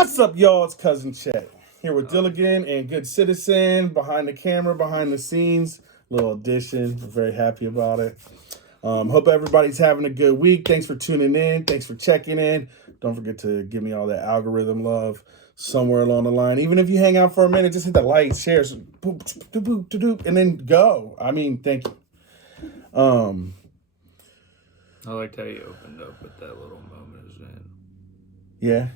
What's up, y'all? It's Cousin Chet here with Dillagin and Good Citizen behind the camera, behind the scenes. Little addition. We're very happy about it. Hope everybody's having a good week. Thanks for tuning in. Thanks for checking in. Don't forget to give me all that algorithm love somewhere along the line. Even if you hang out for a minute, just hit the like, share, and then go. I mean, thank you. I liked how you opened up with that little moment of zen. Yeah.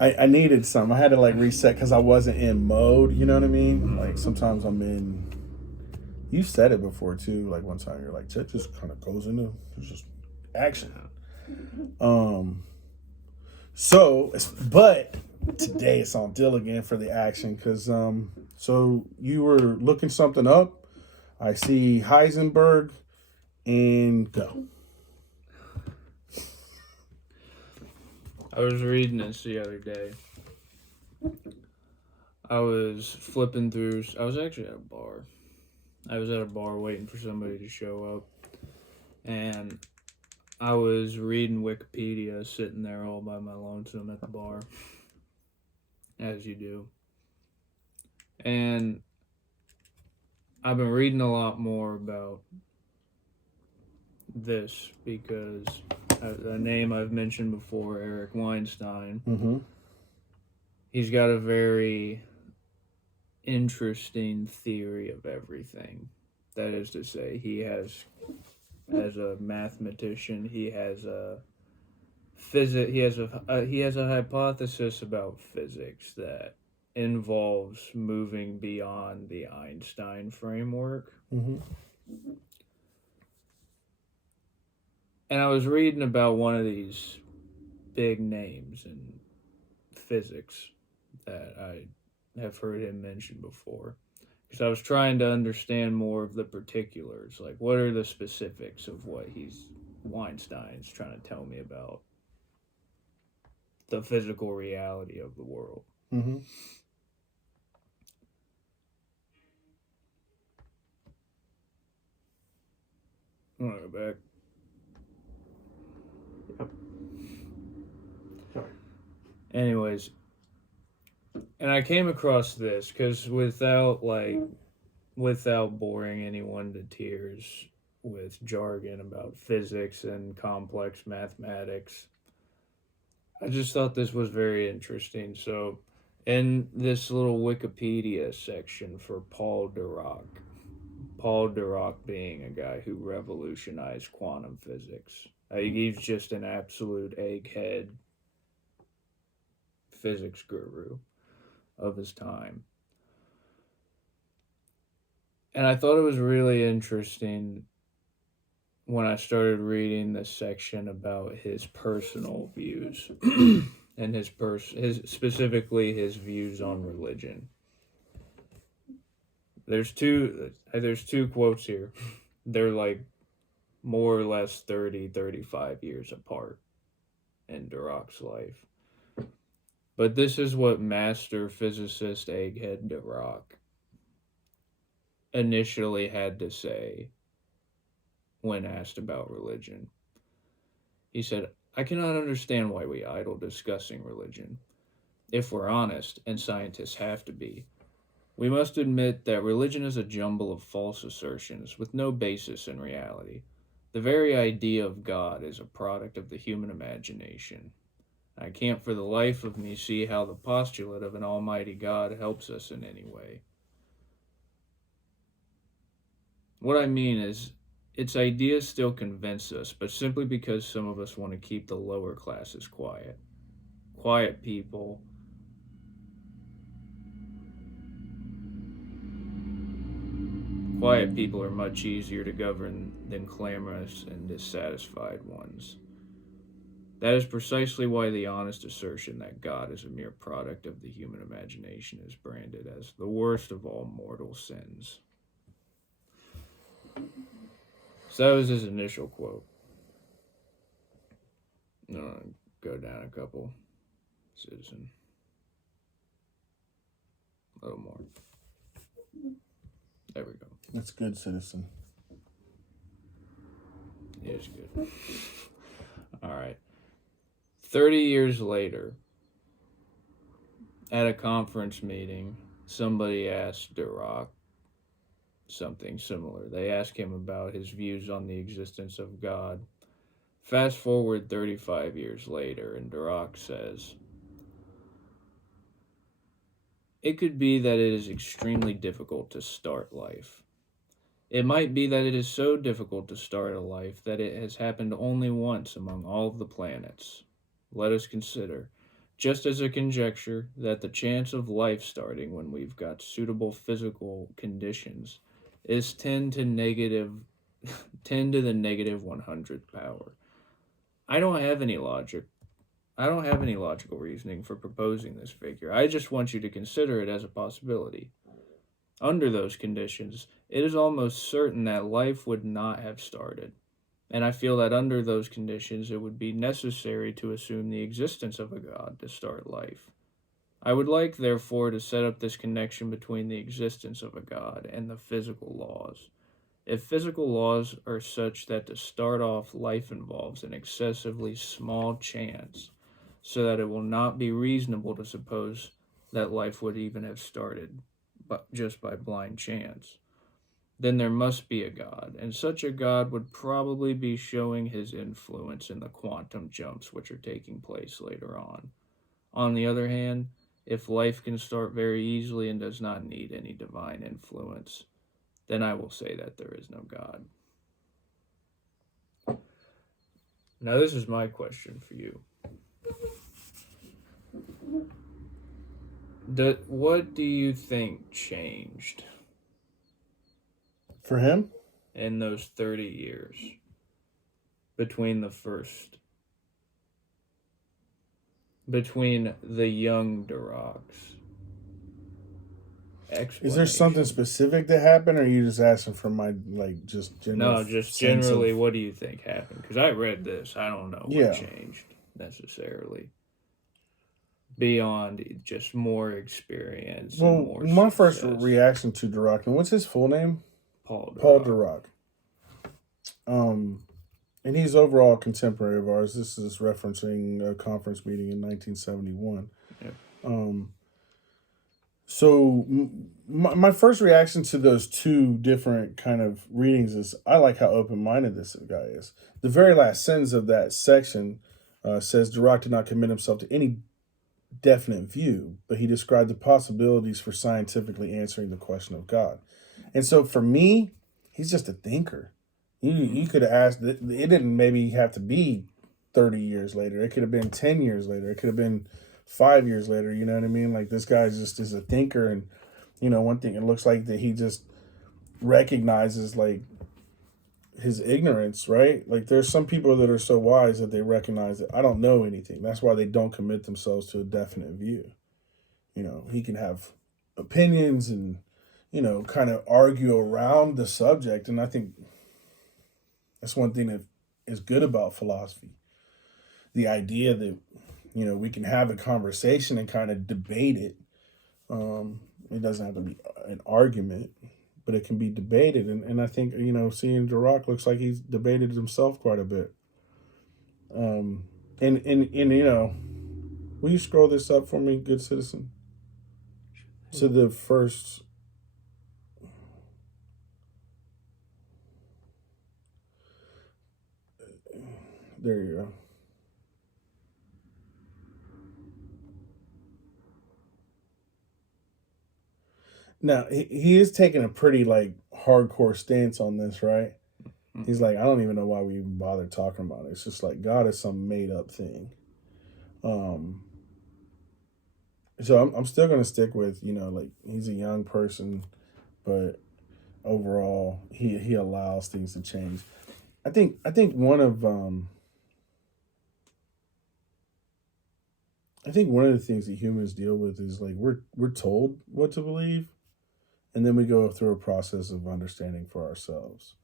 I needed some. I had to reset because I wasn't in mode. You know what I mean? Like sometimes I'm in. You said it before too. Like one time you're like, Chet just kind of goes into just action. But today it's on Dillagin for the action because so you were looking something up. I see Heisenberg and go. I was reading this the other day. I was flipping through. I was actually at a bar. I was at a bar waiting for somebody to show up. And I was reading Wikipedia, sitting there all by my lonesome at the bar. As you do. And I've been reading a lot more about this because a name I've mentioned before, Eric Weinstein. Mm-hmm. He's got a very interesting theory of everything. That is to say, he has, as a mathematician, he has a hypothesis about physics that involves moving beyond the Einstein framework. Mm-hmm. And I was reading about one of these big names in physics that I have heard him mention before. Because I was trying to understand more of the particulars. Like, what are the specifics of what Weinstein's trying to tell me about the physical reality of the world. Mm-hmm. I'm going to go back. Yep. Sorry. Anyways, and I came across this because without boring anyone to tears with jargon about physics and complex mathematics, I just thought this was very interesting. So, in this little Wikipedia section for Paul Dirac being a guy who revolutionized quantum physics. He's just an absolute egghead physics guru of his time. And I thought it was really interesting when I started reading this section about his personal views and specifically his views on religion. There's two quotes here. They're like more or less 35 years apart in Dirac's life. But this is what master physicist Egghead Dirac initially had to say when asked about religion. He said, "I cannot understand why we idle discussing religion. If we're honest, and scientists have to be, we must admit that religion is a jumble of false assertions with no basis in reality. The very idea of God is a product of the human imagination. I can't for the life of me see how the postulate of an almighty God helps us in any way. What I mean is, its ideas still convince us, but simply because some of us want to keep the lower classes quiet. Quiet people are much easier to govern than clamorous and dissatisfied ones. That is precisely why the honest assertion that God is a mere product of the human imagination is branded as the worst of all mortal sins." So that was his initial quote. I'm going to go down a couple. Citizen. A little more. There we go. That's good, Citizen. It is good. All right. 30 years later, At a conference meeting, somebody asked Dirac something similar. They asked him about his views on the existence of God. Fast forward 35 years later, and Dirac says, it could be that it is extremely difficult to start life. It might be that it is so difficult to start a life that it has happened only once among all of the planets. Let us consider, just as a conjecture, that the chance of life starting when we've got suitable physical conditions is 10 to negative 10 to the negative 100th power. I don't have any logic. I don't have any logical reasoning for proposing this figure. I just want you to consider it as a possibility. Under those conditions, it is almost certain that life would not have started. And I feel that under those conditions, it would be necessary to assume the existence of a God to start life. I would like, therefore, to set up this connection between the existence of a God and the physical laws. If physical laws are such that to start off, life involves an excessively small chance, so that it will not be reasonable to suppose that life would even have started but just by blind chance, then there must be a God, and such a God would probably be showing his influence in the quantum jumps which are taking place later on. On the other hand, if life can start very easily and does not need any divine influence, then I will say that there is no God. Now, this is my question for you. What do you think changed For him? in those 30 years between between the young Dirac's explanation? Is there something specific that happened, or are you just asking for my, like, just general No, just sense generally, of... what do you think happened? Because I read this. I don't know what Yeah. changed necessarily. Beyond just more experience and Well, more my first success. reaction to Dirac, and what's his full name? Paul Paul Dirac. Dirac. And he's overall a contemporary of ours. This is referencing a conference meeting in 1971. Yep. So my first reaction to those two different kind of readings is I like how open-minded this guy is. The very last sentence of that section says Dirac did not commit himself to any definite view, but he described the possibilities for scientifically answering the question of God. And so for me, he's just a thinker. You could have asked, it didn't maybe have to be 30 years later. It could have been 10 years later. It could have been 5 years later. You know what I mean? Like, this guy just is a thinker. And, one thing, it looks like that he just recognizes, like, his ignorance, right? Like, there's some people that are so wise that they recognize that I don't know anything. That's why they don't commit themselves to a definite view. He can have opinions and, kind of argue around the subject. And I think that's one thing that is good about philosophy. The idea that, we can have a conversation and kind of debate it. It doesn't have to be an argument, but it can be debated. And I think, seeing Dirac looks like he's debated himself quite a bit. Will you scroll this up for me, good citizen? To the first... There you go. Now, he is taking a pretty, like, hardcore stance on this, right? Mm-hmm. He's like, I don't even know why we even bother talking about it. It's just like God is some made-up thing. So I'm still going to stick with, like, he's a young person, but overall, he allows things to change. I think one of the things that humans deal with is, like, we're told what to believe, and then we go through a process of understanding for ourselves.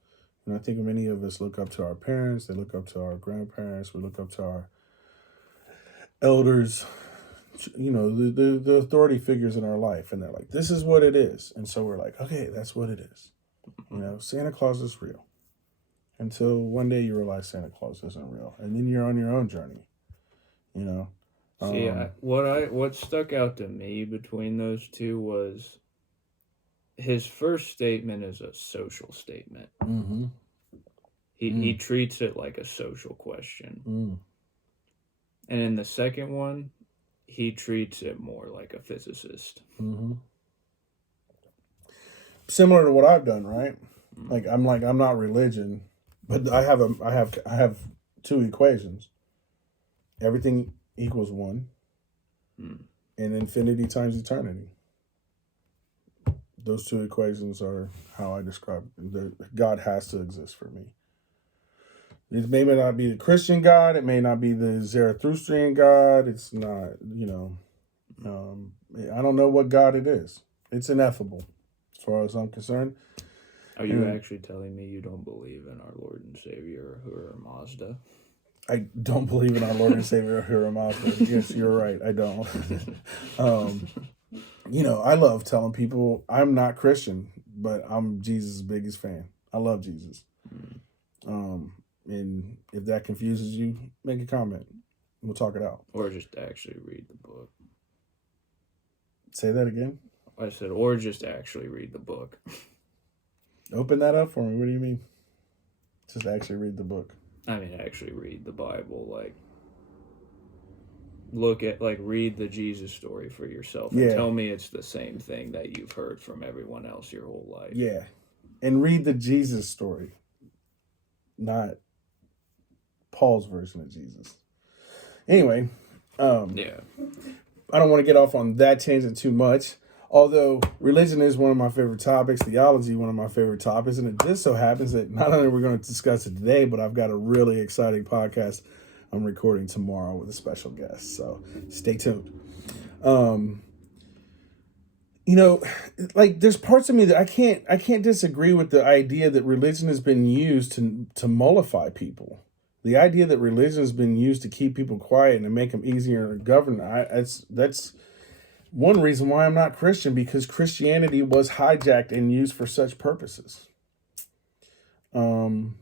And I think many of us look up to our parents, they look up to our grandparents, we look up to our elders, the authority figures in our life, and they're like, this is what it is. And so we're like, okay, that's what it is. Santa Claus is real. Until one day you realize Santa Claus isn't real. And then you're on your own journey, See, Um, what stuck out to me between those two was his first statement is a social statement. mm-hmm. He treats it like a social question. And in the second one, he treats it more like a physicist. Mm-hmm. Similar to what I've done, right? I'm not religion, but I have two equations. Everything equals one, and infinity times eternity. Those two equations are how I describe it. God has to exist for me. It may not be the Christian God. It may not be the Zarathustrian God. It's not, I don't know what God it is. It's ineffable, as far as I'm concerned. Are you actually telling me you don't believe in our Lord and Savior, Ahura Mazda? I don't believe in our Lord and Savior, Ahura Mazda. Yes, you're right. I don't. I love telling people I'm not Christian, but I'm Jesus' biggest fan. I love Jesus. And if that confuses you, make a comment. We'll talk it out. Or just actually read the book. Say that again. I said, or just actually read the book. Open that up for me. What do you mean? Just actually read the book. I mean, actually read the Bible. Read the Jesus story for yourself and tell me it's the same thing that you've heard from everyone else your whole life. Yeah. And read the Jesus story, not Paul's version of Jesus. Anyway, I don't want to get off on that tangent too much. Although religion is one of my favorite topics, theology one of my favorite topics, and it just so happens that not only are we going to discuss it today, but I've got a really exciting podcast I'm recording tomorrow with a special guest. So stay tuned. There's parts of me that I can't disagree with the idea that religion has been used to mollify people. The idea that religion has been used to keep people quiet and to make them easier to govern. That's one reason why I'm not Christian, because Christianity was hijacked and used for such purposes. In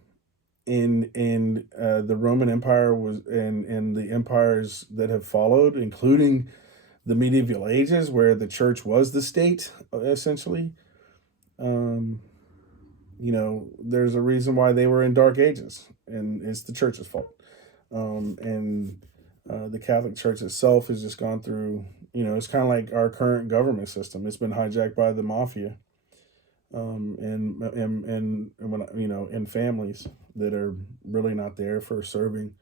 the Roman Empire was and the empires that have followed, including the medieval ages where the church was the state, essentially. There's a reason why they were in dark ages, and it's the church's fault. The Catholic Church itself has just gone through, it's kind of like our current government system. It's been hijacked by the mafia, and families that are really not there for serving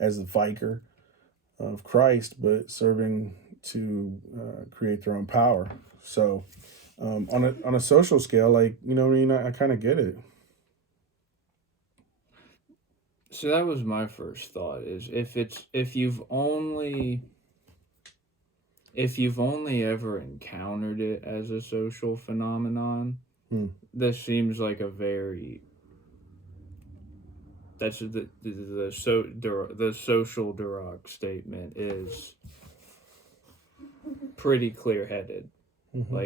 as the vicar of Christ, but serving to create their own power. So on a social scale, I kind of get it. So that was my first thought, is if you've only ever encountered it as a social phenomenon, this seems like a very the social Dirac statement is pretty clear-headed. Mm-hmm.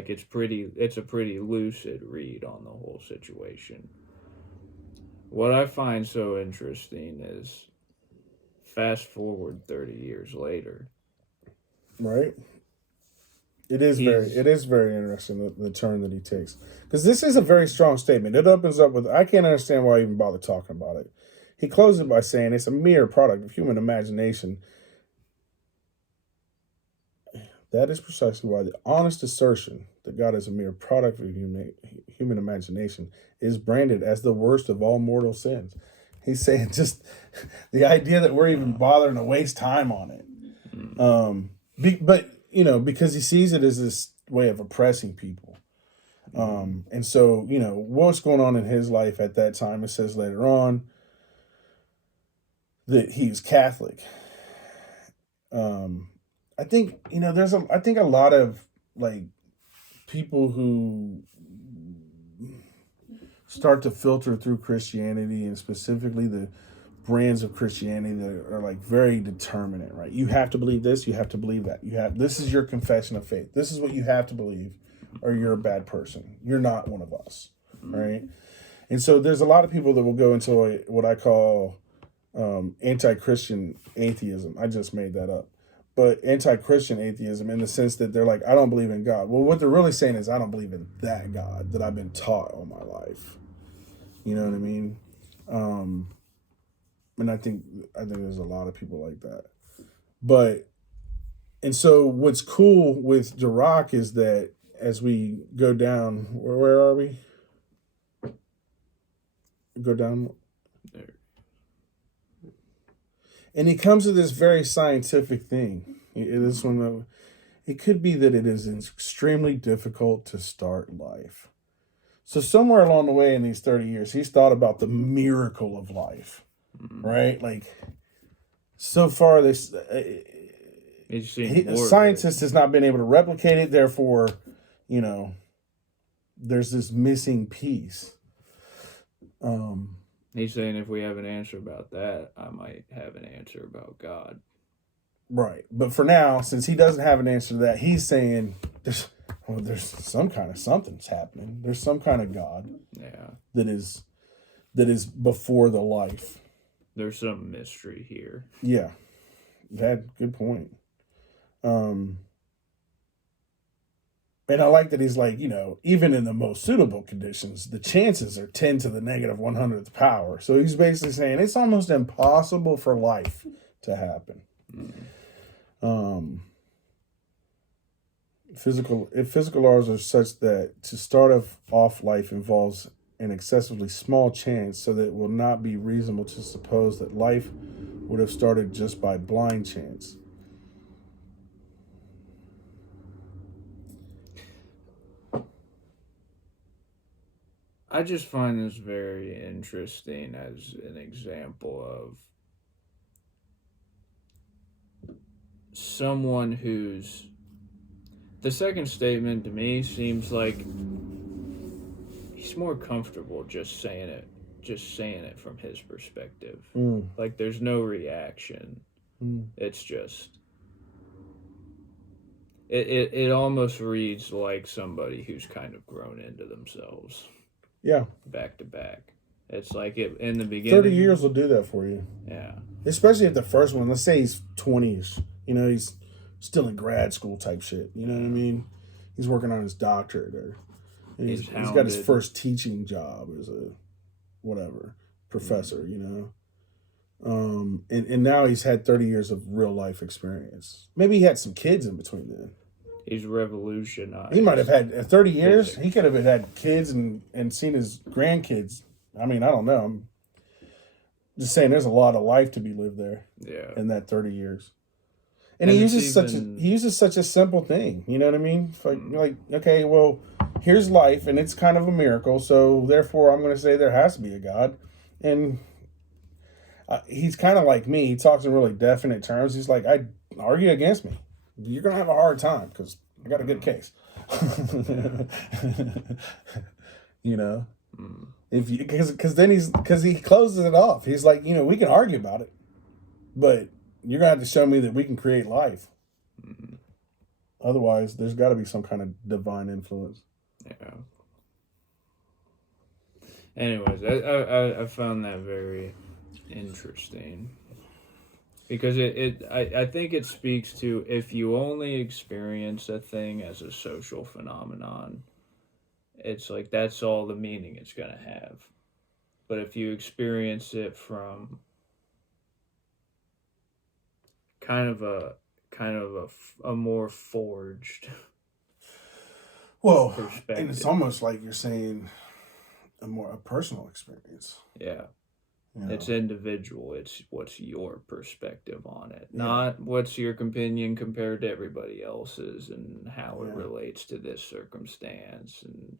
It's a pretty lucid read on the whole situation. What I find so interesting is, fast forward 30 years later. Right. It is very interesting, the turn that he takes, because this is a very strong statement. It opens up with, I can't understand why I even bother talking about it. He closes it by saying it's a mere product of human imagination. That is precisely why the honest assertion that God is a mere product of human imagination is branded as the worst of all mortal sins. He's saying just the idea that we're even bothering to waste time on it. Because he sees it as this way of oppressing people. And so, what's going on in his life at that time, it says later on that he's Catholic. I think, I think a lot of people who start to filter through Christianity, and specifically the brands of Christianity that are very determinate, right? You have to believe this, you have to believe that. This is your confession of faith. This is what you have to believe, or you're a bad person. You're not one of us, right? And so there's a lot of people that will go into what I call anti-Christian atheism. I just made that up. but anti-Christian atheism in the sense that they're like, I don't believe in God. Well, what they're really saying is, I don't believe in that God that I've been taught all my life. You know what I mean? And I think there's a lot of people like that. But and so what's cool with Jirach is that as we go down, where are we? Go down There. And he comes to this very scientific thing. This one, it could be that it is extremely difficult to start life. So somewhere along the way in these 30 years, he's thought about the miracle of life, right? Like, so far, this scientist has not been able to replicate it. Therefore, there's this missing piece. He's saying if we have an answer about that, I might have an answer about God. Right. But for now, since he doesn't have an answer to that, he's saying there's some kind of something's happening. There's some kind of God. Yeah. That is before the life. There's some mystery here. Yeah. Good point. And I like that he's like, even in the most suitable conditions, the chances are 10 to the negative 100th power. So he's basically saying it's almost impossible for life to happen. Physical laws are such that to start off life involves an excessively small chance, so that it will not be reasonable to suppose that life would have started just by blind chance. I just find this very interesting as an example of someone who's... The second statement to me seems like he's more comfortable just saying it from his perspective. Like there's no reaction. It's just... It almost reads like somebody who's kind of grown into themselves. Yeah. Back to back. It's like in the beginning. 30 years will do that for you. Yeah. Especially if the first one, let's say he's 20ish. He's still in grad school type shit. You know what I mean? He's working on his doctorate, or he's got his first teaching job as a professor, and now he's had 30 years of real life experience. Maybe he had some kids in between then. He's revolutionized. He might have had 30 years. Physics. He could have had kids and seen his grandkids. I mean, I don't know. I'm just saying there's a lot of life to be lived there. Yeah. In that 30 years. And he uses such a simple thing. You know what I mean? Like, okay, well, here's life, and it's kind of a miracle, so therefore I'm going to say there has to be a God. And he's kind of like me. He talks in really definite terms. He's like, I argue against me. You're going to have a hard time because I got a good case. Because he closes it off. He's like, we can argue about it, but you're going to have to show me that we can create life. Otherwise, there's got to be some kind of divine influence. Yeah. Anyways, I found that very interesting. Because I think it speaks to, if you only experience a thing as a social phenomenon, it's like that's all the meaning it's going to have. But if you experience it from kind of a more forged perspective. And it's almost like you're saying a personal experience. Yeah. It's individual. It's what's your perspective on it, not what's your opinion compared to everybody else's and how it relates to this circumstance. And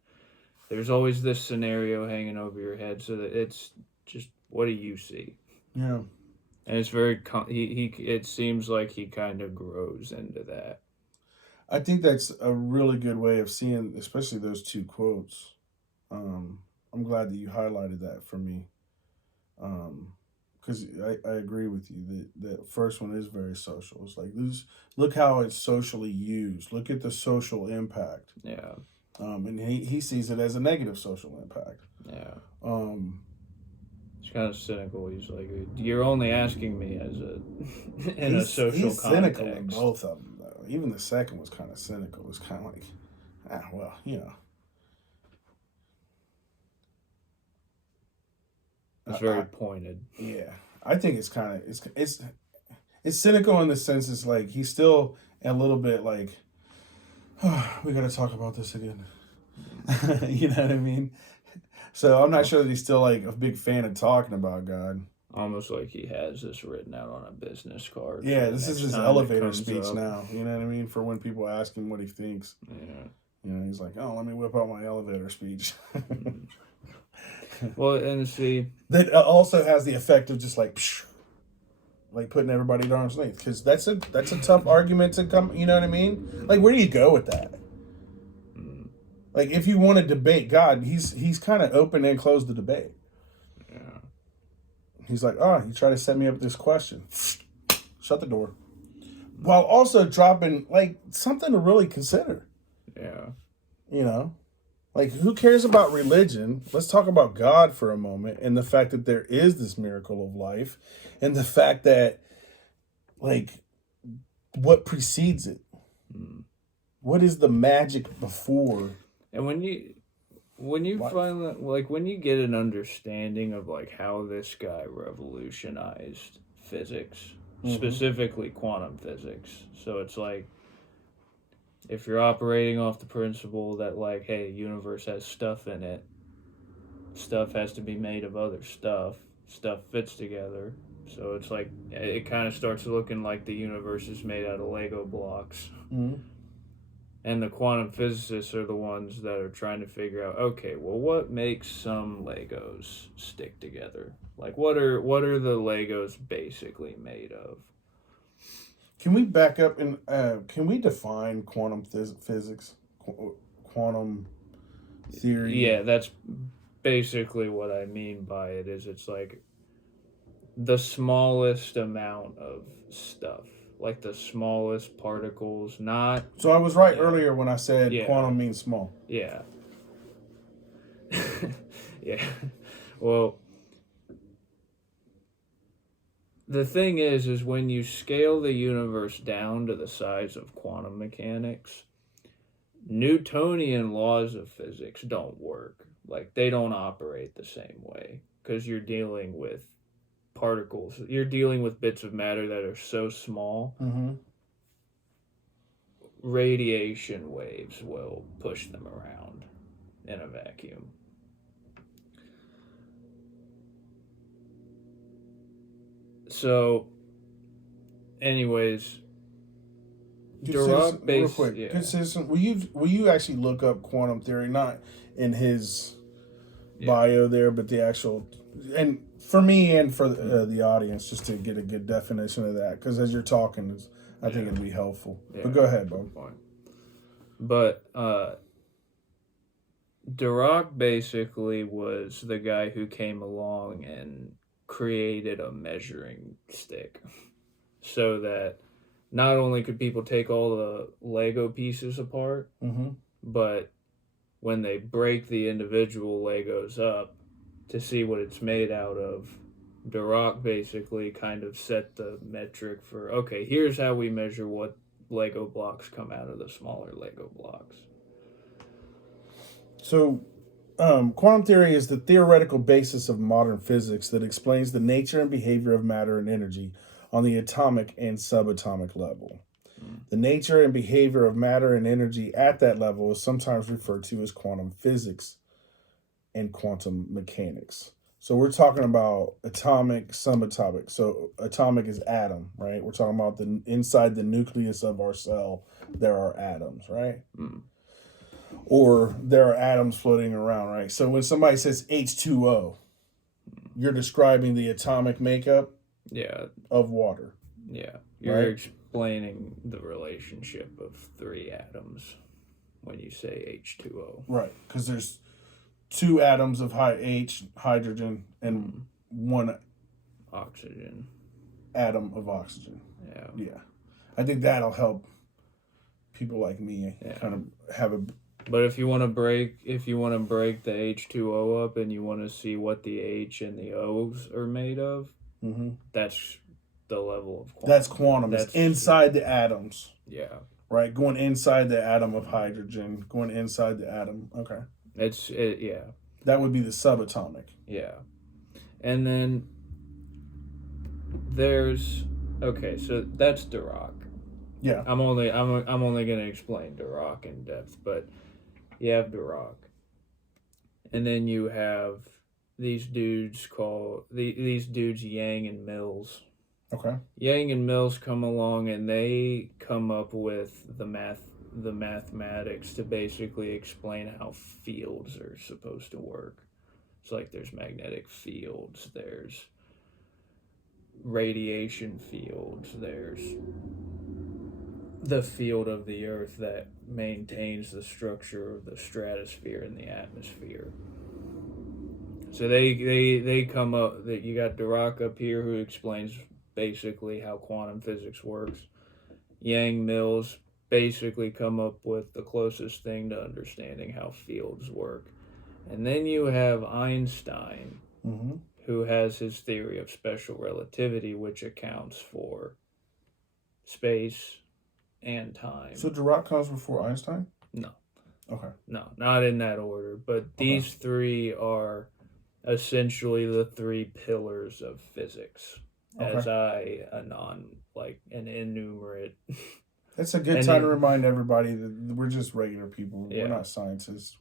there's always this scenario hanging over your head, so that it's just, what do you see? Yeah. And it's very it seems like he kind of grows into that. I think that's a really good way of seeing, especially those two quotes. I'm glad that you highlighted that for me. Because I agree with you that first one is very social. It's like, look how it's socially used. Look at the social impact. Yeah. And he sees it as a negative social impact. Yeah. It's kind of cynical. He's like, you're only asking me as a in a social he's cynical in context. both of them, though. Even the second was kind of cynical. It was kind of like, well, you know. It's very pointed. Yeah, I think it's kind of it's cynical in the sense it's like he's still a little bit like, oh, we got to talk about this again. You know what I mean? So I'm not sure that he's still like a big fan of talking about God. Almost like he has this written out on a business card. Yeah, this is his elevator speech now. You know what I mean? For when people ask him what he thinks. Yeah. You know, he's like, oh, let me whip out my elevator speech. Well, and see, that also has the effect of just like putting everybody at arm's length, because that's a tough argument to come. You know what I mean? Like, where do you go with that? Like, if you want to debate God, he's kind of open and closed the debate. Yeah. He's like, oh, you try to set me up with this question. Shut the door. While also dropping, like, something to really consider. Yeah. You know? Like, who cares about religion? Let's talk about God for a moment, and the fact that there is this miracle of life, and the fact that, like, what precedes it? What is the magic before? And when you finally, like, when you get an understanding of, like, how this guy revolutionized physics, specifically quantum physics. So it's like, if you're operating off the principle that, like, hey, universe has stuff in it, stuff has to be made of other stuff fits together. So it's like, it kind of starts looking like the universe is made out of Lego blocks. Mm-hmm. And the quantum physicists are the ones that are trying to figure out, okay, well, what makes some Legos stick together? Like, what are the Legos basically made of? Can we back up and can we define quantum physics, quantum theory? Yeah, that's basically what I mean by it. It's like the smallest amount of stuff. Like the smallest particles, not... So I was right earlier when I said quantum means small. Yeah. Yeah. Well, the thing is when you scale the universe down to the size of quantum mechanics, Newtonian laws of physics don't work. Like, they don't operate the same way, because you're dealing with particles. You're dealing with bits of matter that are so small, radiation waves will push them around in a vacuum. So, anyways, Dirac real quick. Yeah. Good citizen, will you actually look up quantum theory, not in his bio there, but the actual, and for me and for the audience, just to get a good definition of that, because as you're talking, I think it'd be helpful. Yeah. But go ahead, Bob. But Dirac basically was the guy who came along and created a measuring stick, so that not only could people take all the Lego pieces apart, but when they break the individual Legos up to see what it's made out of, Dirac basically kind of set the metric for, okay, here's how we measure what Lego blocks come out of the smaller Lego blocks. So, quantum theory is the theoretical basis of modern physics that explains the nature and behavior of matter and energy on the atomic and subatomic level. The nature and behavior of matter and energy at that level is sometimes referred to as quantum physics and quantum mechanics. So we're talking about atomic, subatomic. So atomic is atom, right? We're talking about inside the nucleus of our cell, there are atoms, right? Or there are atoms floating around, right? So when somebody says H2O, you're describing the atomic makeup of water. Yeah. You're explaining the relationship of three atoms when you say H2O. Right, because there's two atoms of H, hydrogen, and one oxygen atom of oxygen. Yeah. I think that'll help people like me kind of have a But if you want to break the H2O up and you want to see what the H and the O's are made of, that's the level of quantum. That's quantum. It's inside the atoms. Yeah. Right, going inside the atom of hydrogen, going inside the atom. Okay. Yeah. That would be the subatomic. Yeah. And then there's so that's Dirac. Yeah. I'm only going to explain Dirac in depth, but you have Dirac. And then you have these dudes Yang and Mills. Okay. Yang and Mills come along and they come up with the mathematics to basically explain how fields are supposed to work. It's like there's magnetic fields, there's radiation fields, there's the field of the Earth that maintains the structure of the stratosphere and the atmosphere. So they come up that you got Dirac up here who explains basically how quantum physics works. Yang Mills basically come up with the closest thing to understanding how fields work. And then you have Einstein, who has his theory of special relativity, which accounts for space and time. So Dirac comes before Einstein? No. Okay. No, not in that order. But these three are essentially the three pillars of physics. As an innumerate. It's a good time to remind everybody that we're just regular people. Yeah. We're not scientists.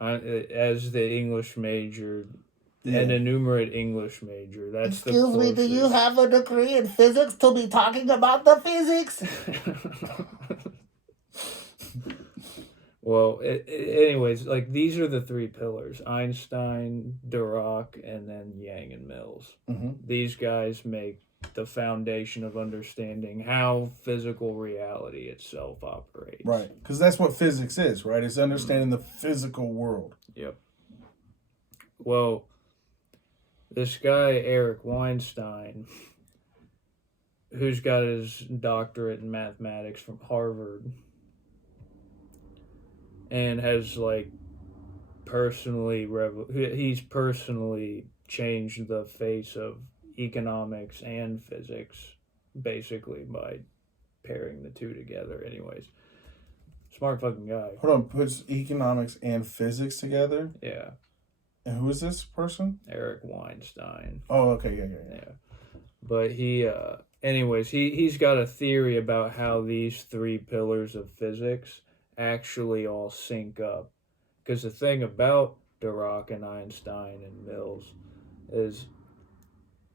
As the English major, an enumerate English major. That's Excuse me, do you have a degree in physics to be talking about the physics? Well, anyways, like these are the three pillars: Einstein, Dirac, and then Yang and Mills. These guys make the foundation of understanding how physical reality itself operates. Right, because that's what physics is, right? It's understanding the physical world. Yep. Well, this guy, Eric Weinstein, who's got his doctorate in mathematics from Harvard, and has he's personally changed the face of economics and physics basically by pairing the two together. Anyways, smart fucking guy. Hold on, puts economics and physics together? Yeah. And who is this person? Eric Weinstein. Oh, okay, yeah. But he's got a theory about how these three pillars of physics actually all sync up. Because the thing about Dirac and Einstein and Mills is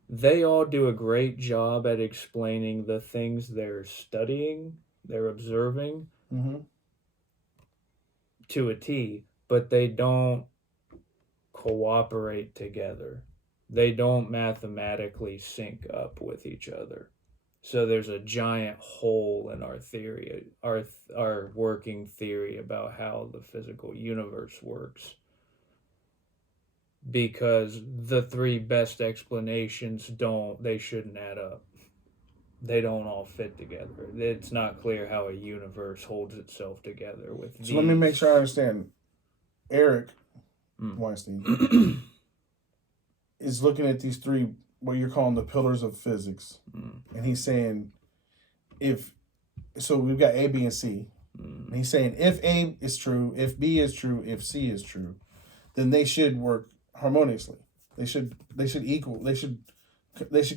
they all do a great job at explaining the things they're studying, they're observing to a T, but they don't cooperate together. They don't mathematically sync up with each other. So there's a giant hole in our theory, our working theory about how the physical universe works. Because the three best explanations shouldn't add up. They don't all fit together. It's not clear how a universe holds itself together with these. So let me make sure I understand. Eric Weinstein is looking at these three, what you're calling the pillars of physics. And he's saying, so we've got A, B, and C. And he's saying if A is true, if B is true, if C is true, then they should work harmoniously. They should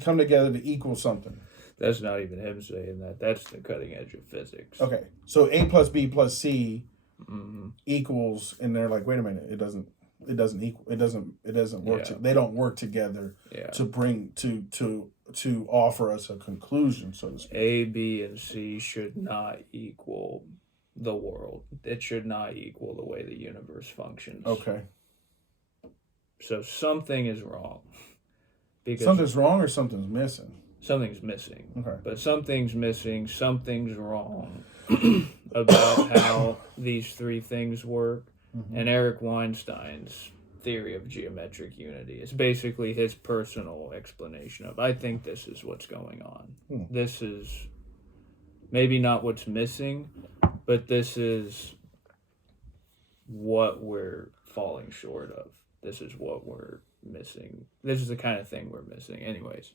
come together to equal something. That's not even him saying that. That's the cutting edge of physics. Okay, so A plus B plus C equals, and they're like, wait a minute, it doesn't work. They don't work together to bring to offer us a conclusion, so to speak. A, B, and C should not equal the world. It should not equal the way the universe functions. Okay. So something is wrong. Because something's wrong or something's missing? Something's missing. Okay. But something's missing, something's wrong about how these three things work. And Eric Weinstein's theory of geometric unity is basically his personal explanation of, I think this is what's going on. This is maybe not what's missing, but this is what we're falling short of. This is what we're missing. This is the kind of thing we're missing. Anyways.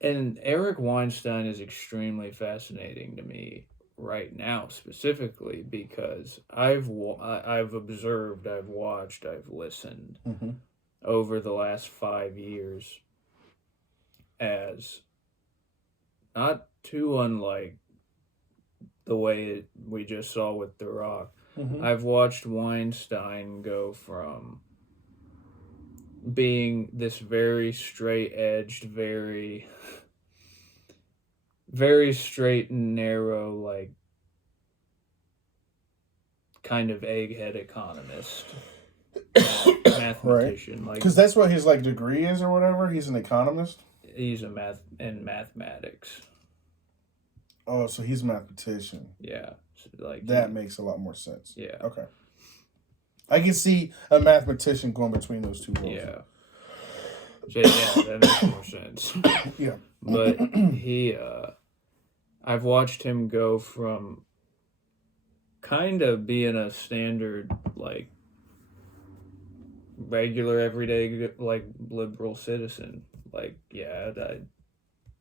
And Eric Weinstein is extremely fascinating to me right now, specifically because I've observed, I've watched, I've listened over the last 5 years as not too unlike the way we just saw with The Rock. I've watched Weinstein go from being this very straight-edged, very straight and narrow, like, kind of egghead economist, mathematician. Right. Like, because that's what his like degree is or whatever. He's an economist. he's a mathematics. Oh, so he's a mathematician. Yeah. So, like, that makes a lot more sense. Yeah. Okay. I can see a mathematician going between those two worlds. Yeah. So, yeah, that makes more sense. Yeah. But I've watched him go from kind of being a standard, like, regular, everyday, like, liberal citizen. Like, yeah, I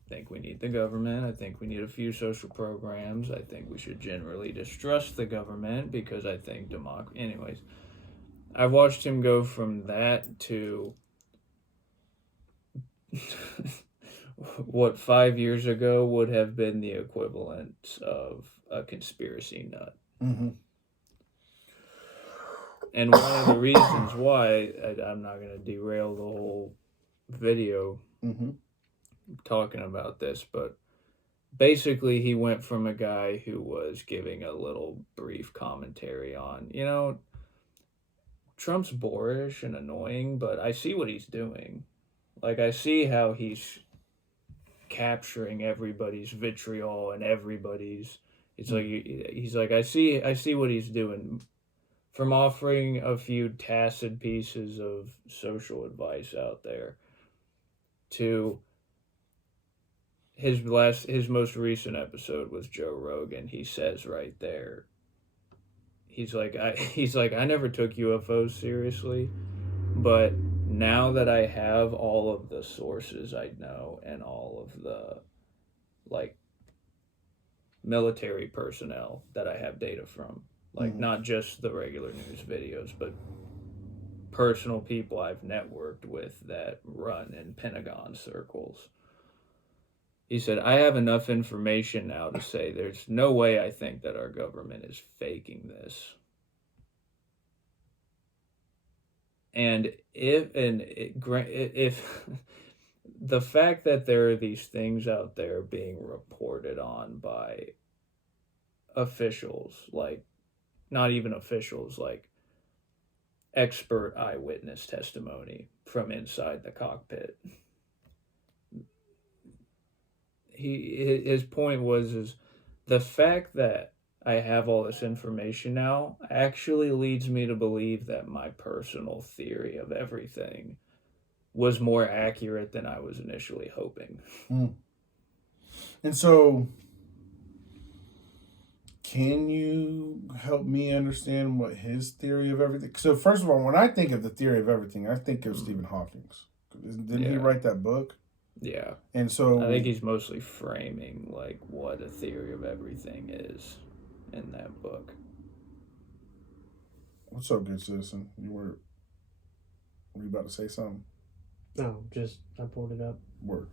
think we need the government. I think we need a few social programs. I think we should generally distrust the government because I think anyways, I've watched him go from that to what 5 years ago would have been the equivalent of a conspiracy nut. And one of the reasons why, I'm not going to derail the whole video talking about this, but basically he went from a guy who was giving a little brief commentary on, Trump's boorish and annoying, but I see what he's doing. Like, I see how he's capturing everybody's vitriol and everybody's. It's like he's like, I see what he's doing, from offering a few tacit pieces of social advice out there to his most recent episode with Joe Rogan. He says right there, he's like, I never took UFOs seriously, but now that I have all of the sources I know and all of the, like, military personnel that I have data from, like, not just the regular news videos, but personal people I've networked with that run in Pentagon circles. He said, I have enough information now to say there's no way I think that our government is faking this. And if the fact that there are these things out there being reported on by officials, like, not even officials, like expert eyewitness testimony from inside the cockpit. His point was the fact that I have all this information now actually leads me to believe that my personal theory of everything was more accurate than I was initially hoping. And so, can you help me understand what his theory of everything? So, first of all, when I think of the theory of everything, I think of Stephen Hawking. Didn't he write that book? Yeah. And so I think he's mostly framing, like, what a theory of everything is in that book. What's up, good citizen? Were you about to say something? No, just I pulled it up. Word.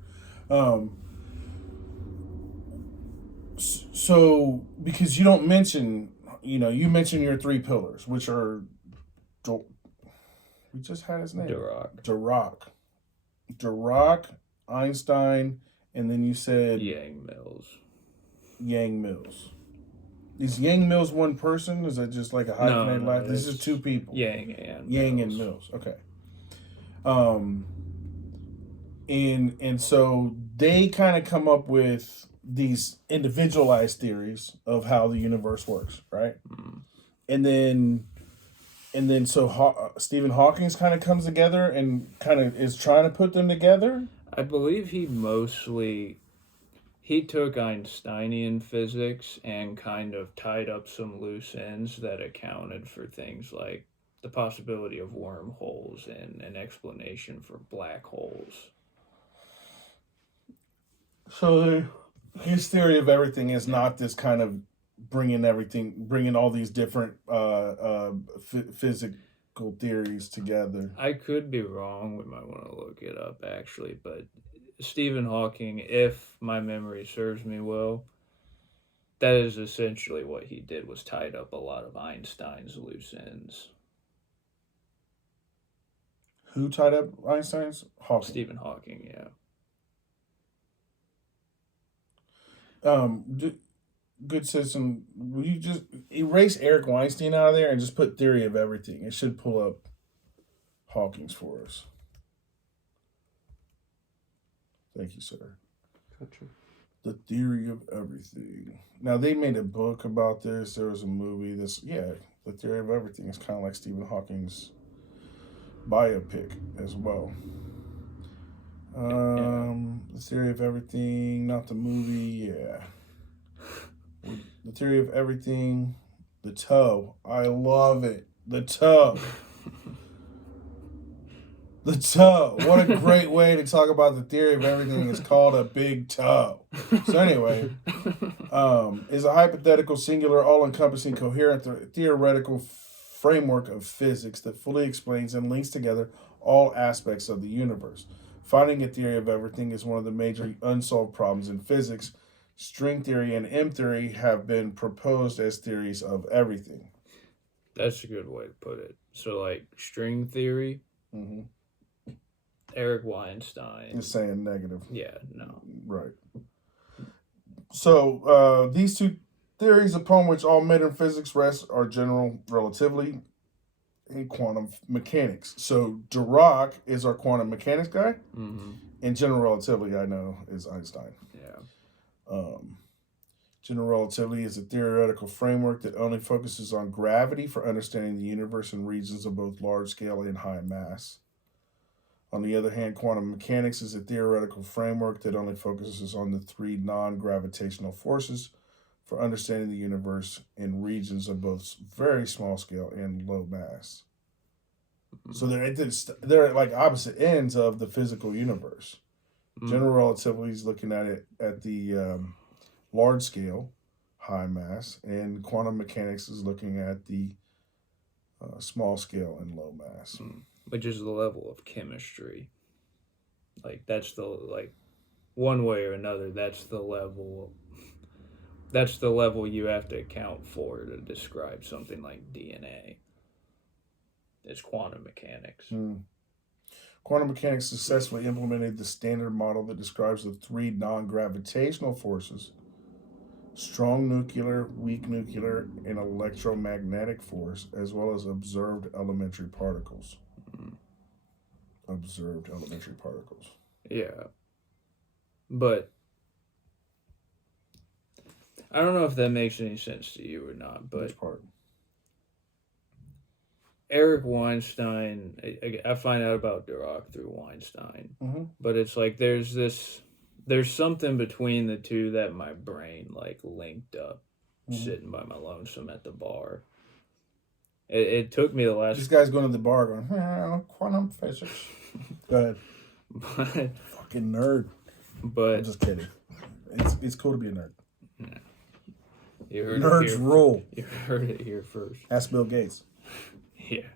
So because you don't mention, you mention your three pillars, which are, we just had his name. Dirac, Einstein, and then you said Yang Mills. Is Yang Mills one person? Is that just like a hyphenated life? This is two people. Yang and Mills. Okay. And so they kind of come up with these individualized theories of how the universe works, right? And then Stephen Hawking's kind of comes together and kind of is trying to put them together. I believe he he took Einsteinian physics and kind of tied up some loose ends that accounted for things like the possibility of wormholes and an explanation for black holes. So his theory of everything is not this kind of bringing all these different physical theories together. I could be wrong. We might want to look it up actually, but Stephen Hawking, if my memory serves me well, that is essentially what he did, was tied up a lot of Einstein's loose ends. Who tied up Einstein's? Hawking. Stephen Hawking, yeah. Good citizen, will you just erase Eric Weinstein out of there and just put theory of everything? It should pull up Hawking's for us. Thank you, sir. Gotcha. The theory of everything. Now they made a book about this. There was a movie. The theory of everything is kind of like Stephen Hawking's biopic as well. The theory of everything, not the movie. Yeah. The theory of everything. The toe. I love it. The toe. The toe. What a great way to talk about the theory of everything. It's called a big toe. So anyway, is a hypothetical, singular, all-encompassing, coherent, theoretical framework of physics that fully explains and links together all aspects of the universe. Finding a theory of everything is one of the major unsolved problems in physics. String theory and M theory have been proposed as theories of everything. That's a good way to put it. So, like, string theory, Eric Weinstein. Is saying negative. Yeah, no. Right. So, these two theories upon which all modern physics rests are general relativity and quantum mechanics. So, Dirac is our quantum mechanics guy, and general relativity, I know, is Einstein. Yeah. General relativity is a theoretical framework that only focuses on gravity for understanding the universe in regions of both large scale and high mass. On the other hand, quantum mechanics is a theoretical framework that only focuses on the three non-gravitational forces for understanding the universe in regions of both very small scale and low mass. So they're at like opposite ends of the physical universe. General relativity is looking at it at the large scale, high mass, and quantum mechanics is looking at the small scale and low mass. Which is the level of chemistry. Like, that's the, like, one way or another, that's the level you have to account for to describe something like DNA. It's quantum mechanics. Quantum mechanics successfully implemented the standard model that describes the three non-gravitational forces: strong nuclear, weak nuclear, and electromagnetic force, as well as observed elementary particles. Observed elementary particles. Yeah. But I don't know if that makes any sense to you or not, but Which part? Eric Weinstein, I find out about Dirac through Weinstein, but it's like there's something between the two that my brain like linked up, sitting by my lonesome at the bar. It took me the last. This guy's going to the bar going, quantum physics. Go ahead. But, Fucking nerd. But I'm just kidding. It's cool to be a nerd. Yeah. You heard Nerds it here, rule. You heard it here first. Ask Bill Gates. Yeah,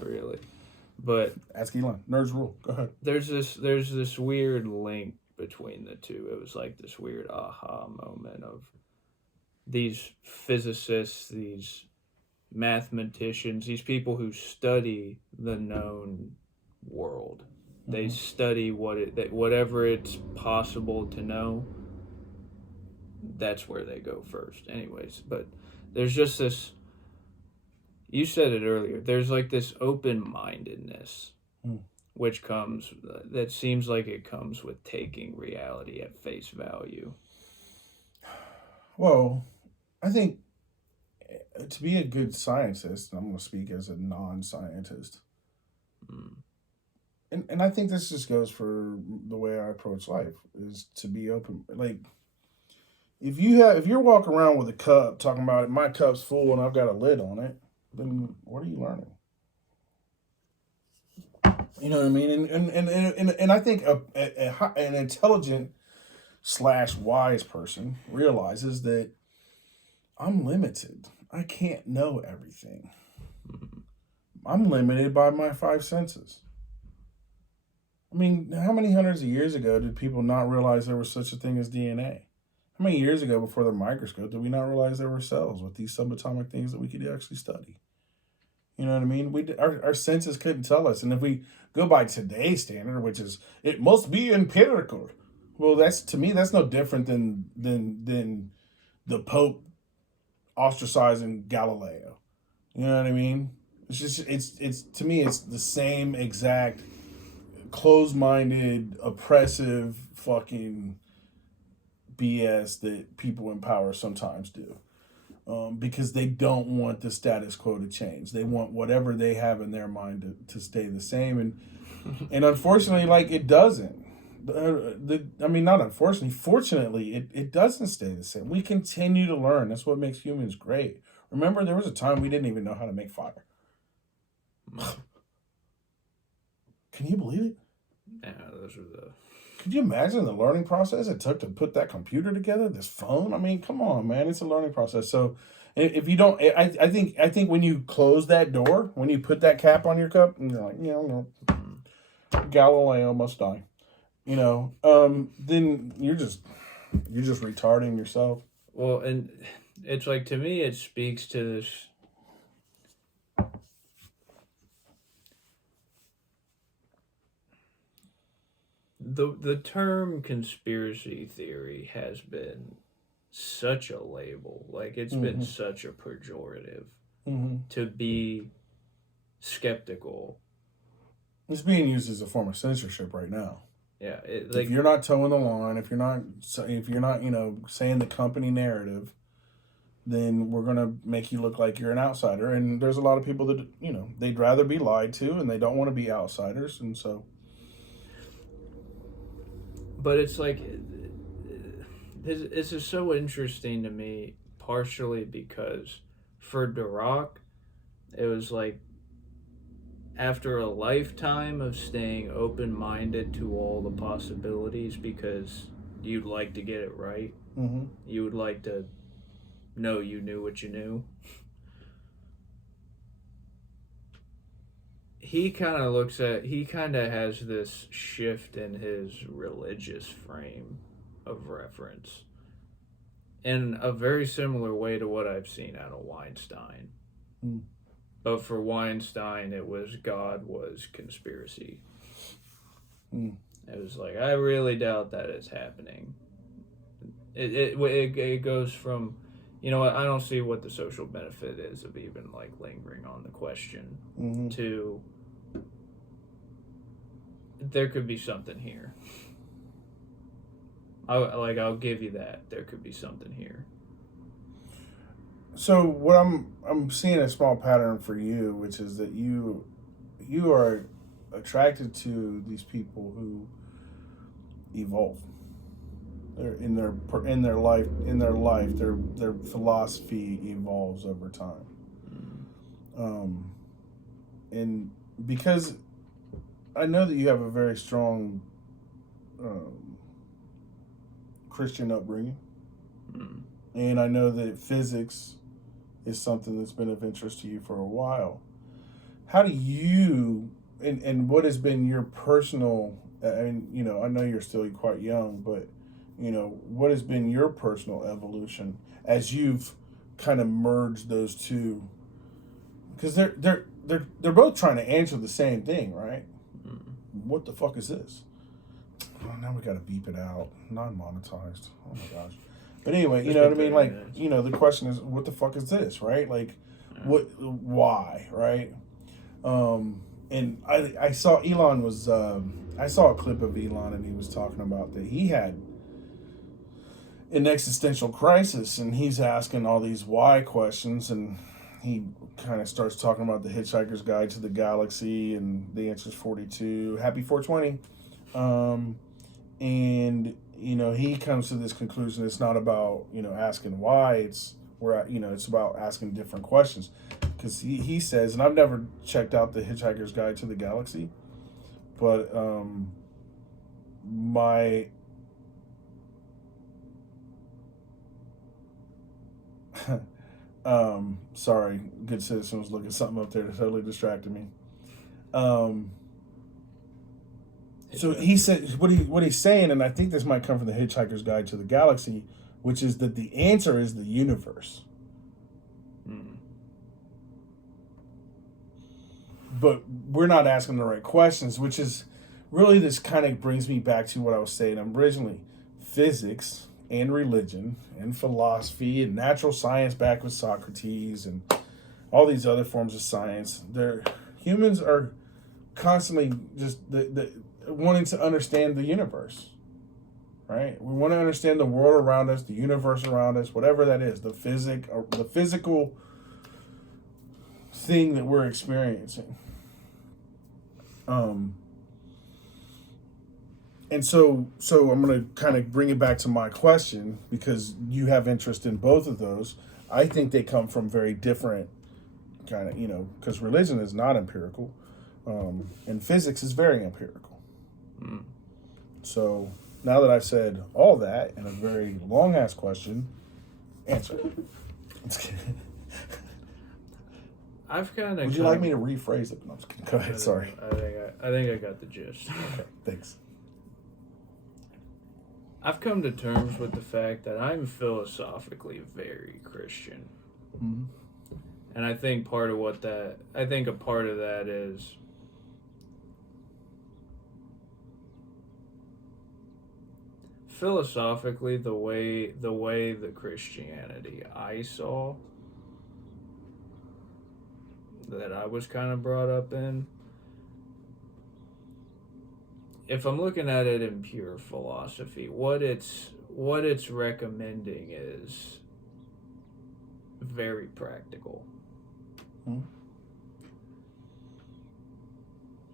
really. But ask Elon. Nerds rule. Go ahead. There's this weird link between the two. It was like this weird aha moment of these physicists, these mathematicians, these people who study the known world. They study whatever it's possible to know. That's where they go first. Anyways, but there's just this. You said it earlier. There's like this open-mindedness, which comes. That seems like it comes with taking reality at face value. Well, I think to be a good scientist, and I'm going to speak as a non-scientist, and I think this just goes for the way I approach life, is to be open. Like, if you're walking around with a cup talking about it, my cup's full and I've got a lid on it, then what are you learning? You know what I mean? And I think an intelligent / wise person realizes that I'm limited. I can't know everything. I'm limited by my 5 senses. I mean, how many hundreds of years ago did people not realize there was such a thing as DNA? How many years ago before the microscope did we not realize there were cells with these subatomic things that we could actually study? You know what I mean? Our senses couldn't tell us. And if we go by today's standard, which is it must be empirical, well, to me that's no different than the Pope ostracizing Galileo. You know what I mean? It's to me it's the same exact closed-minded, oppressive fucking BS that people in power sometimes do. Because they don't want the status quo to change. They want whatever they have in their mind to stay the same. And unfortunately, like, it doesn't. Not unfortunately. Fortunately, it doesn't stay the same. We continue to learn. That's what makes humans great. Remember, there was a time we didn't even know how to make fire. Can you believe it? Yeah, those are the... Could you imagine the learning process it took to put that computer together, this phone? I mean, come on, man. It's a learning process. So if you don't, I think when you close that door, when you put that cap on your cup, and you're like, no, Galileo must die. Then you're just retarding yourself. Well, and it's like, to me, it speaks to this... The term conspiracy theory has been such a label. Like, it's been such a pejorative to be skeptical. It's being used as a form of censorship right now. Yeah, if you're not towing the line, if you're not saying the company narrative, then we're gonna make you look like you're an outsider. And there's a lot of people that they'd rather be lied to, and they don't want to be outsiders, and so. But it's like, this is so interesting to me, partially because for Dirac, it was like, after a lifetime of staying open-minded to all the possibilities, because you'd like to get it right, you would like to know you knew what you knew. He kind of has this shift in his religious frame of reference in a very similar way to what I've seen out of Weinstein. But for Weinstein, it was God was conspiracy. It was like, I really doubt that is happening. It goes from, I don't see what the social benefit is of even like lingering on the question to there could be something here. I'll give you that. There could be something here. So what I'm seeing a small pattern for you, which is that you are attracted to these people who evolve. They're in their life, their philosophy evolves over time. And because I know that you have a very strong Christian upbringing, and I know that physics is something that's been of interest to you for a while. How do you, and what has been your personal, I know you're still quite young, but what has been your personal evolution as you've kind of merged those two? Because they're both trying to answer the same thing, right? What the fuck is this? Oh, now we got to beep it out. Non-monetized. Oh my gosh. But anyway, you know what I mean? Like, the question is, what the fuck is this, right? Like, why, right? And I saw Elon was, I saw a clip of Elon, and he was talking about that he had an existential crisis, and he's asking all these why questions, and he kind of starts talking about the Hitchhiker's Guide to the Galaxy, and the answer is 42. Happy 420. And he comes to this conclusion. It's not about asking why. It's about asking different questions. Because he says, and I've never checked out the Hitchhiker's Guide to the Galaxy, but my sorry, good citizen was looking something up there that totally distracted me. So he said what he's saying, and I think this might come from the Hitchhiker's Guide to the Galaxy, which is that the answer is the universe. But we're not asking the right questions, which is really, this kind of brings me back to what I was saying originally. Physics and religion and philosophy and natural science back with Socrates and all these other forms of science. Humans are constantly just wanting to understand the universe, right? We want to understand the world around us, the universe around us, whatever that is, the physical thing that we're experiencing. And so I'm going to kind of bring it back to my question, because you have interest in both of those. I think they come from very different kind of, because religion is not empirical, and physics is very empirical. So now that I've said all that in a very long ass question, answer. I've kind of. Would you like me to rephrase it? No, I'm just kidding. Go ahead. Sorry. I think I got the gist. Okay, thanks. I've come to terms with the fact that I'm philosophically very Christian. Mm-hmm. And I think a part of that is philosophically the way the Christianity I saw, that I was kind of brought up in. If I'm looking at it in pure philosophy, what it's recommending is very practical.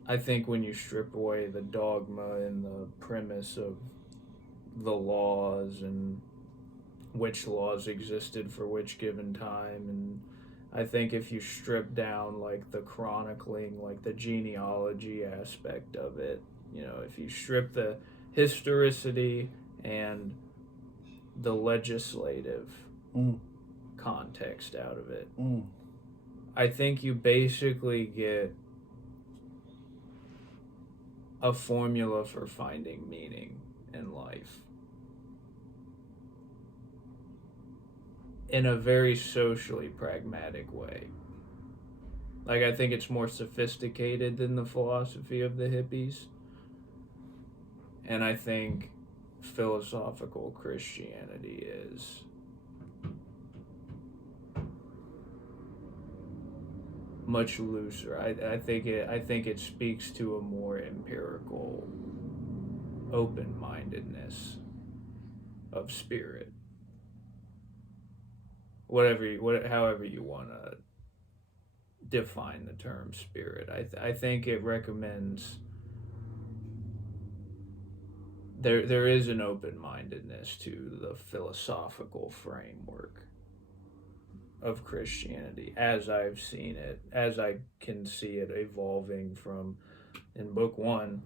I think when you strip away the dogma and the premise of the laws and which laws existed for which given time, and I think if you strip down like the chronicling, like the genealogy aspect of it, if you strip the historicity and the legislative context out of it, I think you basically get a formula for finding meaning in life in a very socially pragmatic way. Like, I think it's more sophisticated than the philosophy of the hippies. And I think philosophical Christianity is much looser. I think it speaks to a more empirical open-mindedness of spirit. However you want to define the term spirit. I think it recommends there is an open-mindedness to the philosophical framework of Christianity as I've seen it, as I can see it evolving from, in book 1,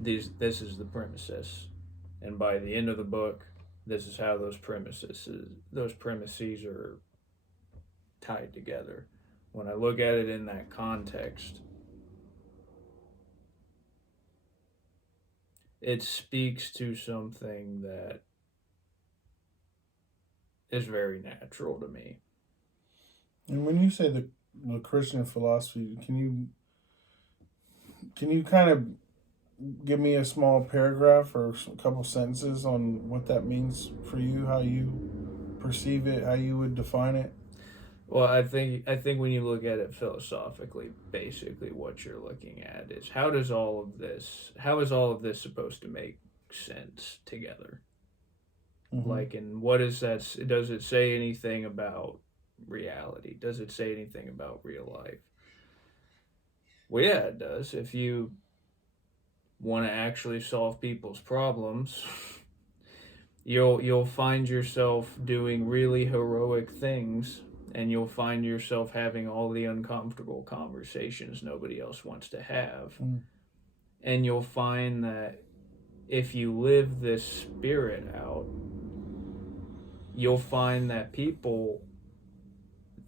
this is the premises, and by the end of the book, this is how those premises are tied together. When I look at it in that context, it speaks to something that is very natural to me. And when you say the Christian philosophy, can you kind of give me a small paragraph or a couple sentences on what that means for you, how you perceive it, how you would define it? Well, I think when you look at it philosophically, basically what you're looking at is how is all of this supposed to make sense together? Mm-hmm. Like, and what is that? Does it say anything about reality? Does it say anything about real life? Well, yeah, it does. If you want to actually solve people's problems, you'll find yourself doing really heroic things, and you'll find yourself having all the uncomfortable conversations nobody else wants to have. And you'll find that if you live this spirit out, you'll find that people,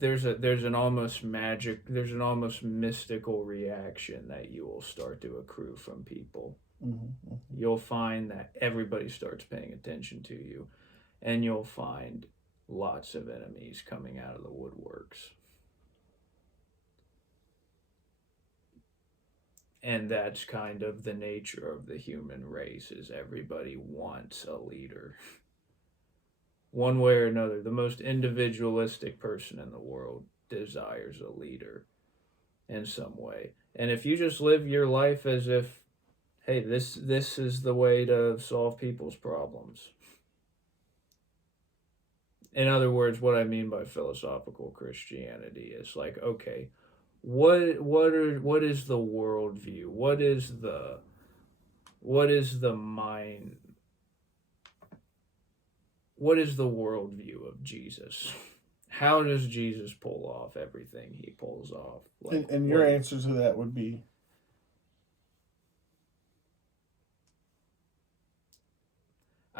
there's an almost mystical reaction that you will start to accrue from people. You'll find that everybody starts paying attention to you, and you'll find lots of enemies coming out of the woodworks. And that's kind of the nature of the human race, is everybody wants a leader. One way or another, the most individualistic person in the world desires a leader in some way. And if you just live your life as if, hey, this is the way to solve people's problems. In other words, what I mean by philosophical Christianity is like, okay, what is the worldview? What is the mind? What is the worldview of Jesus? How does Jesus pull off everything he pulls off? Like, and your answer to that would be?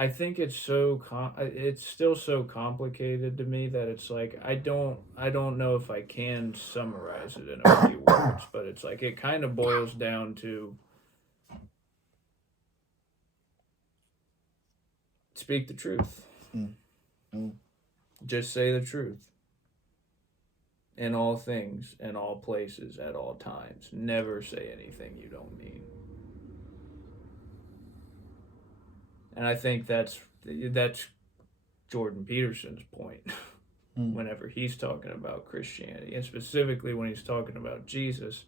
I think it's it's still so complicated to me that it's like I don't know if I can summarize it in a few words, but it's like it kind of boils down to speak the truth. Just say the truth. In all things, in all places, at all times. Never say anything you don't mean. And I think that's Jordan Peterson's point whenever he's talking about Christianity, and specifically when he's talking about Jesus.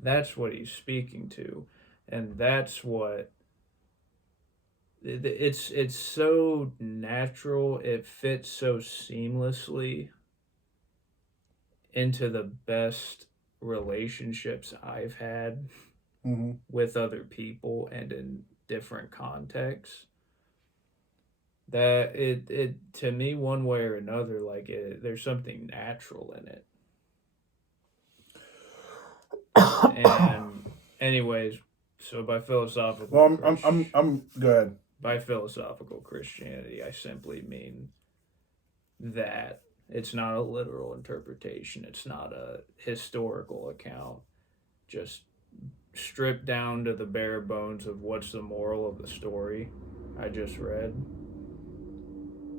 That's what he's speaking to, and that's what it's so natural. It fits so seamlessly into the best relationships I've had with other people and in different contexts. That it to me, one way or another, like there's something natural in it. And anyways, so by philosophical, well, I'm go ahead. By philosophical Christianity, I simply mean that it's not a literal interpretation. It's not a historical account. Just stripped down to the bare bones of what's the moral of the story I just read.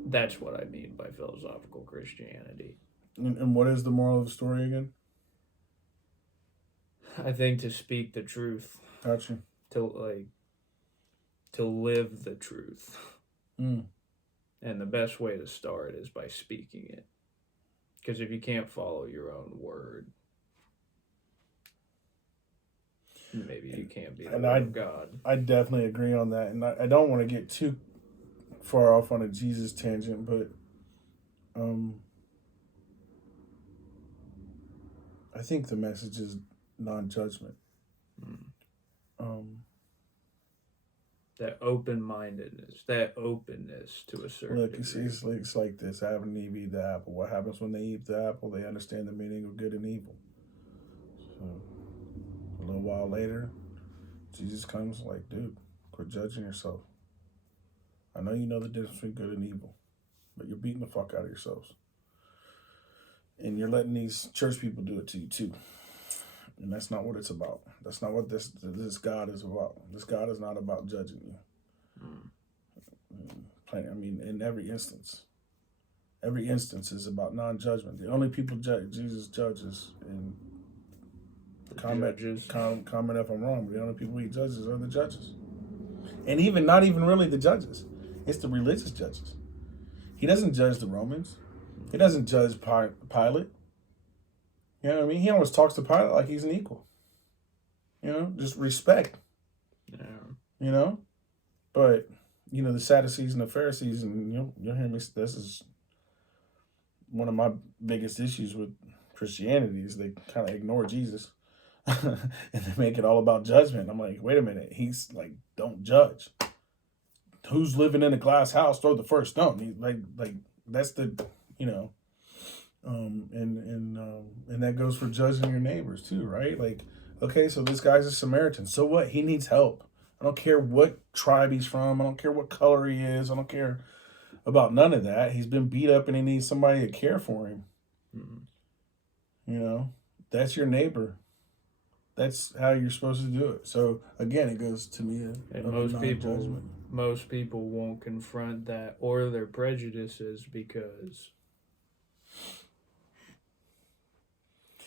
That's what I mean by philosophical Christianity. And what is the moral of the story again? I think to speak the truth. Gotcha. To live the truth. And the best way to start is by speaking it. Because if you can't follow your own word, maybe you can't be the word of God. I definitely agree on that. And I don't want to get too far off on a Jesus tangent, but I think the message is non-judgment. That open-mindedness, that openness to a certain Look, degree. it's like this. Adam and Eve eat the apple. What happens when they eat the apple? They understand the meaning of good and evil. So a little while later, Jesus comes like, dude, quit judging yourself. I know you know the difference between good and evil, but you're beating the fuck out of yourselves. And you're letting these church people do it to you too. And that's not what it's about. That's not what this God is about. This God is not about judging you. I mean, in every instance is about non-judgment. The only people Jesus judges, and comment if I'm wrong, but the only people he judges are the judges. And not even really the judges. It's the religious judges. He doesn't judge the Romans. He doesn't judge Pilate. You know what I mean? He always talks to Pilate like he's an equal. You know, just respect. Yeah. You know? But, you know, the Sadducees and the Pharisees, and you'll hear me, this is one of my biggest issues with Christianity, is they kind of ignore Jesus. and they make it all about judgment. I'm like, wait a minute. He's like, don't judge. Who's living in a glass house? Throw the first stone. He's like that's the, you know, and that goes for judging your neighbors too, right? Like, okay, so this guy's a Samaritan. So what? He needs help. I don't care what tribe he's from. I don't care what color he is. I don't care about none of that. He's been beat up and he needs somebody to care for him. Mm-hmm. You know, that's your neighbor. That's how you're supposed to do it. So again, it goes to me. And most people won't confront that or their prejudices because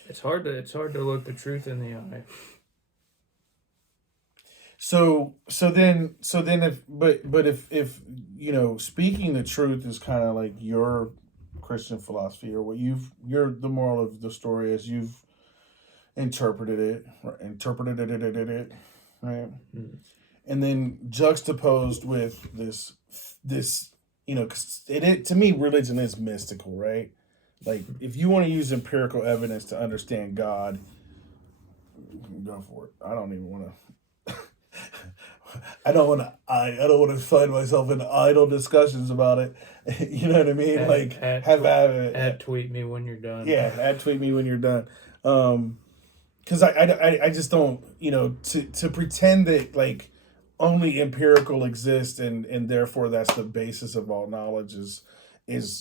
it's hard to look the truth in the eye. So then if you know, speaking the truth is kind of like your Christian philosophy, or what you're the moral of the story as you've interpreted it, right? Mm. And then juxtaposed with this, you know, 'cause it to me, religion is mystical, right? Like, if you want to use empirical evidence to understand God, go for it. I don't even want to. I don't want to find myself in idle discussions about it. You know what I mean? Tweet me when you're done. Yeah, tweet me when you're done. Because I just don't, you know, to pretend that like only empirical exists and therefore that's the basis of all knowledge is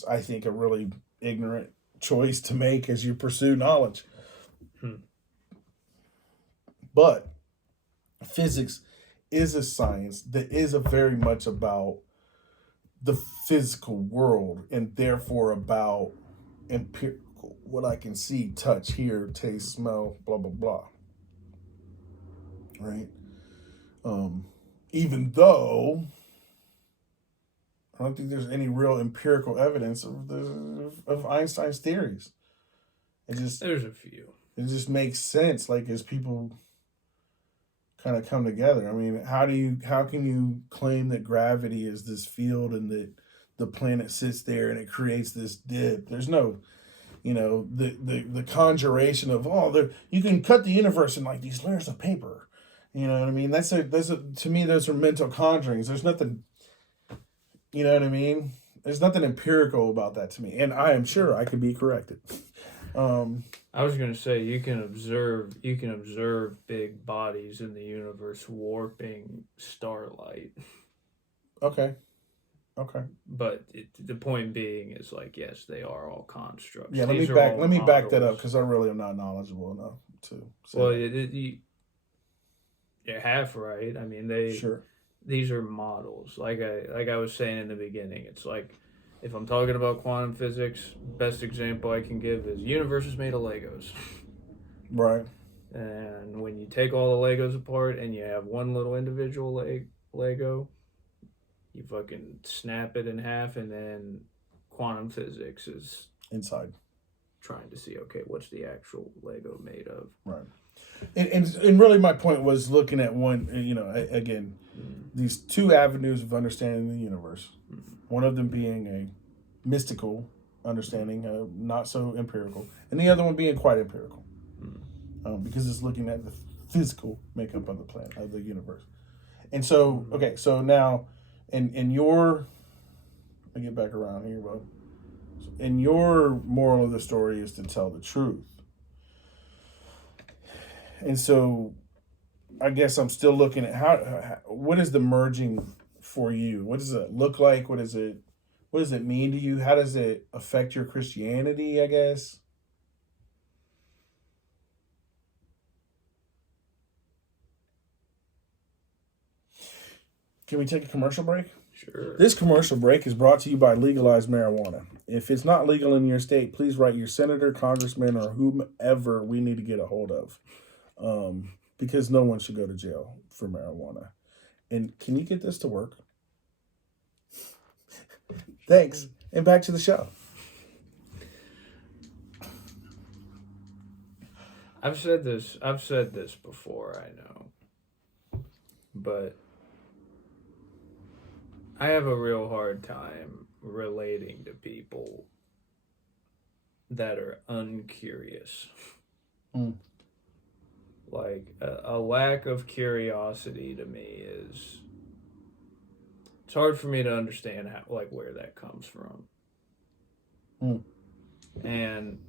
I think a really ignorant choice to make as you pursue knowledge. But physics is a science that is very much about the physical world and therefore about empirical, what I can see, touch, hear, taste, smell, blah, blah, blah. Right? Even though I don't think there's any real empirical evidence of Einstein's theories. There's a few. It just makes sense, like, as people kind of come together. I mean, how can you claim that gravity is this field and that the planet sits there and it creates this dip? There's no, you know, the conjuration of you can cut the universe in like these layers of paper. You know what I mean? To me, those are mental conjurings. There's nothing, you know what I mean? There's nothing empirical about that to me, and I am sure I could be corrected. I was going to say you can observe big bodies in the universe warping starlight. Okay. But the point being is, like, yes, they are all constructs. Yeah, let me back that up because I really am not knowledgeable enough to say. Well, you're half right. I mean, these are models. Like I was saying in the beginning, it's like, if I'm talking about quantum physics, best example I can give is universe is made of Legos. Right. And when you take all the Legos apart and you have one little individual Lego, you fucking snap it in half, and then quantum physics is inside trying to see, okay, what's the actual Lego made of? Right. And really my point was looking at one, you know, again, these two avenues of understanding the universe. One of them being a mystical understanding, not so empirical, and the other one being quite empirical, because it's looking at the physical makeup of the planet, of the universe. And so, okay, so now, in your, let me get back around here, bro. And your moral of the story is to tell the truth. And so, I guess I'm still looking at what is the merging for you? What does it look like? What does it mean to you? How does it affect your Christianity, I guess? Can we take a commercial break? Sure. This commercial break is brought to you by legalized marijuana. If it's not legal in your state, please write your senator, congressman, or whomever we need to get a hold of. Because no one should go to jail for marijuana. And can you get this to work? Thanks. And back to the show. I've said this before, I know. But I have a real hard time relating to people that are uncurious. Like a lack of curiosity to me is, it's hard for me to understand how, like, where that comes from. And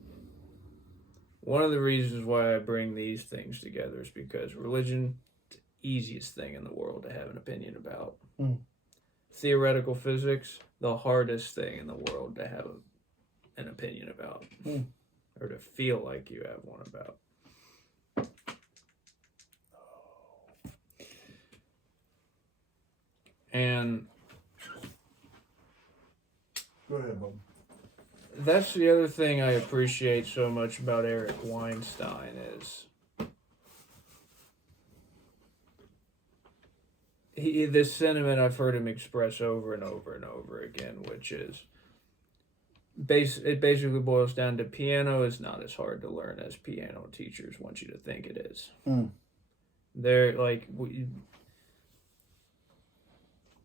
one of the reasons why I bring these things together is because religion, the easiest thing in the world to have an opinion about. Theoretical physics, the hardest thing in the world to have an opinion about, or to feel like you have one about. And Go ahead, Bob. that's the other thing I appreciate so much about Eric Weinstein is this sentiment I've heard him express over and over and over again, which is it basically boils down to piano is not as hard to learn as piano teachers want you to think it is. They're like,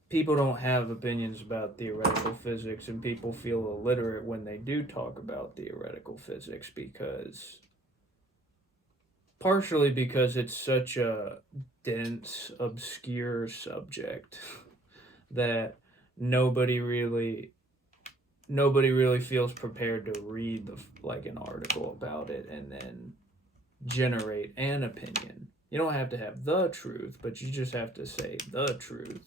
people don't have opinions about theoretical physics, and people feel illiterate when they do talk about theoretical physics partially because it's such a dense, obscure subject that nobody really feels prepared to read an article about it and then generate an opinion. You don't have to have the truth, but you just have to say the truth.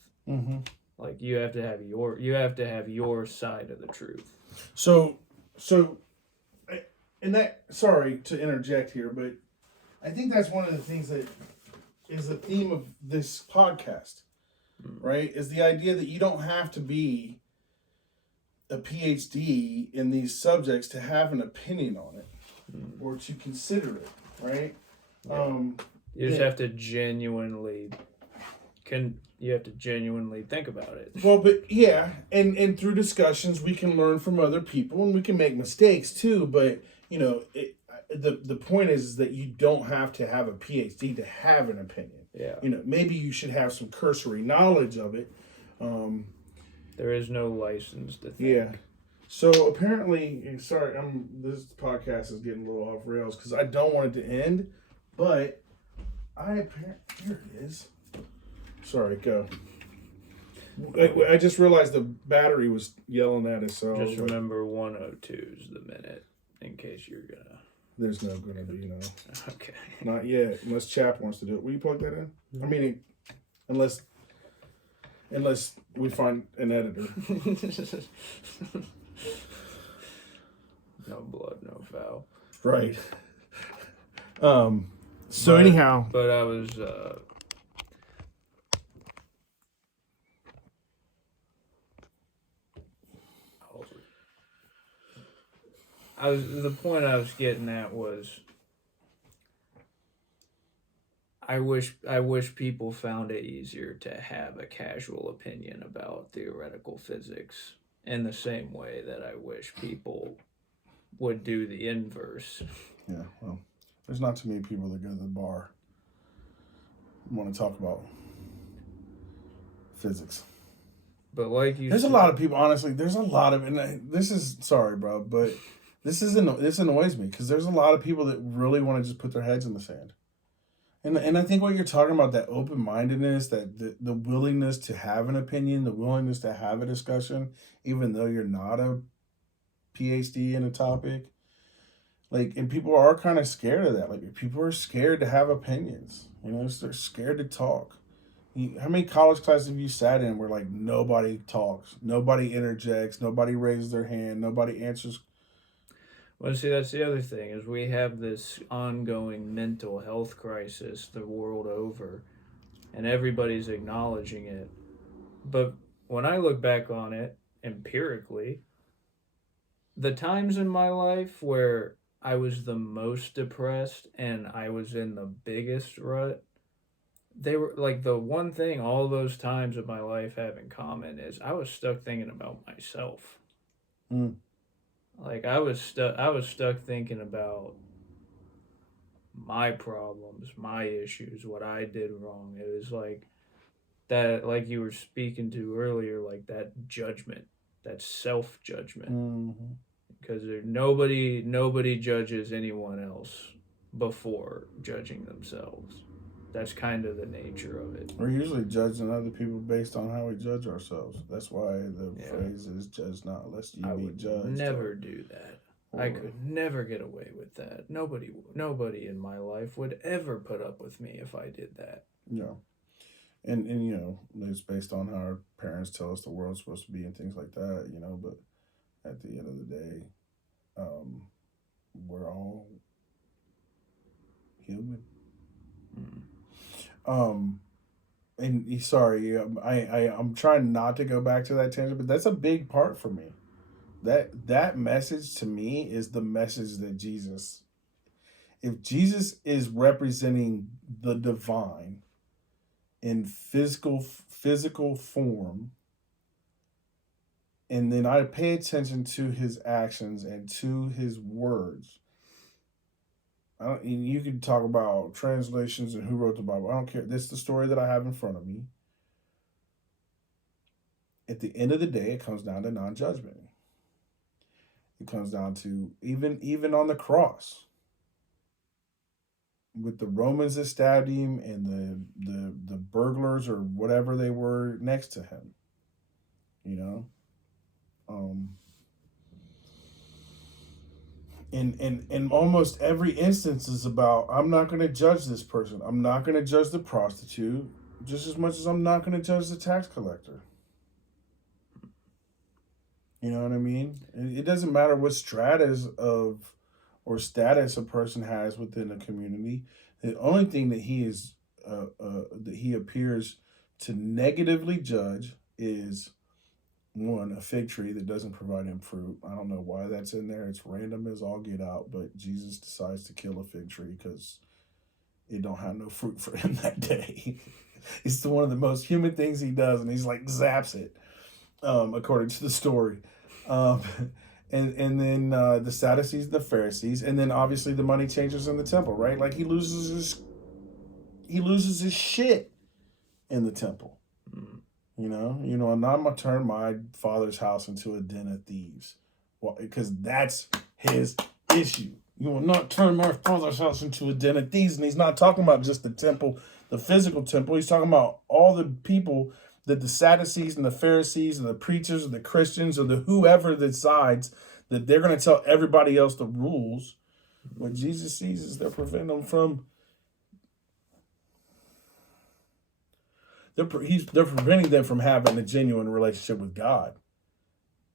Like you have to have your side of the truth. So, and that, sorry to interject here, but I think that's one of the things that is the theme of this podcast, right? Is the idea that you don't have to be a PhD in these subjects to have an opinion on it or to consider it, right? Yeah. You just have to genuinely think about it. Well, but yeah, and through discussions we can learn from other people and we can make mistakes too. But you know, the point is that you don't have to have a PhD to have an opinion. Yeah. You know, maybe you should have some cursory knowledge of it. There is no license to think. Yeah. So apparently, sorry, this podcast is getting a little off rails because I don't want it to end, but here it is. Sorry, go. I just realized the battery was yelling at us. So just remember 102 is the minute in case you're gonna. There's no gonna be, no. Okay. Not yet, unless Chap wants to do it. Will you plug that in? I mean, unless we find an editor. No blood, no foul. Right. So anyhow, but I was. The point I was getting at was I wish people found it easier to have a casual opinion about theoretical physics in the same way that I wish people would do the inverse. Yeah, well, there's not too many people that go to the bar and want to talk about physics. But like you there's said, a lot of people, honestly, there's a lot of, and this is, sorry, bro, but this annoys me because there's a lot of people that really want to just put their heads in the sand. And I think what you're talking about, that open-mindedness, that the willingness to have an opinion, the willingness to have a discussion, even though you're not a PhD in a topic, like, and people are kind of scared of that. Like, people are scared to have opinions. You know, they're scared to talk. How many college classes have you sat in where, like, nobody talks, nobody interjects, nobody raises their hand, nobody answers? Well, see, that's the other thing, is we have this ongoing mental health crisis the world over, and everybody's acknowledging it. But when I look back on it empirically, the times in my life where I was the most depressed and I was in the biggest rut, they were like, the one thing all those times of my life have in common is I was stuck thinking about myself. Like I was stuck thinking about my problems, my issues, what I did wrong. It was like that, like you were speaking to earlier, like that judgment, that self-judgment. Because nobody judges anyone else before judging themselves. That's kind of the nature of it. We're usually judging other people based on how we judge ourselves. That's why the Yeah. phrase is "judge not, lest you I be would judged." never do that. I could never get away with that. Nobody in my life would ever put up with me if I did that. Yeah, and you know, it's based on how our parents tell us the world's supposed to be and things like that. You know, but at the end of the day, we're all human. Mm. And sorry, I'm trying not to go back to that tangent, but that's a big part for me. That message to me is the message that Jesus, if Jesus is representing the divine in physical form, and then I pay attention to his actions and to his words. You can talk about translations and who wrote the Bible. I don't care. This is the story that I have in front of me. At the end of the day, it comes down to non-judgment. It comes down to even on the cross, with the Romans that stabbed him and the burglars or whatever they were next to him. You know, and almost every instance is about, I'm not going to judge this person. I'm not going to judge the prostitute just as much as I'm not going to judge the tax collector. You know what I mean? It doesn't matter what status a person has within a community. The only thing that he is that he appears to negatively judge is, one, a fig tree that doesn't provide him fruit. I don't know why that's in there. It's random as all get out, but Jesus decides to kill a fig tree because it don't have no fruit for him that day. It's one of the most human things he does, and he's like zaps it, according to the story. And then the Sadducees and the Pharisees, and then obviously the money changers in the temple, right? Like he loses his shit in the temple. You know, and I'm gonna turn my father's house into a den of thieves. Well, because that's his issue. You will not turn my father's house into a den of thieves. And he's not talking about just the temple, the physical temple. He's talking about all the people that the Sadducees and the Pharisees and the preachers and the Christians or the whoever decides that they're going to tell everybody else the rules. What Jesus sees is they're preventing them from. They're preventing them from having a genuine relationship with God.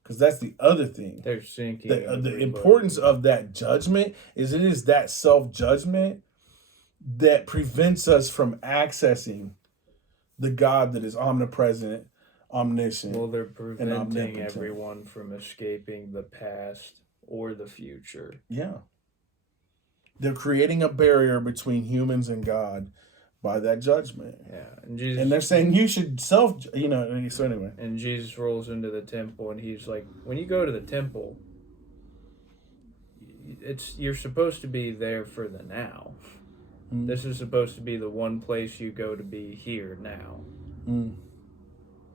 Because that's the other thing. They're sinking. The importance of that judgment is it is that self-judgment that prevents us from accessing the God that is omnipresent, omniscient. Well, they're preventing everyone from escaping the past or the future. Yeah. They're creating a barrier between humans and God by that judgment. Yeah. And they're saying you should so anyway. And Jesus rolls into the temple and he's like, when you go to the temple, you're supposed to be there for the now. Mm. This is supposed to be the one place you go to be here now. Mm.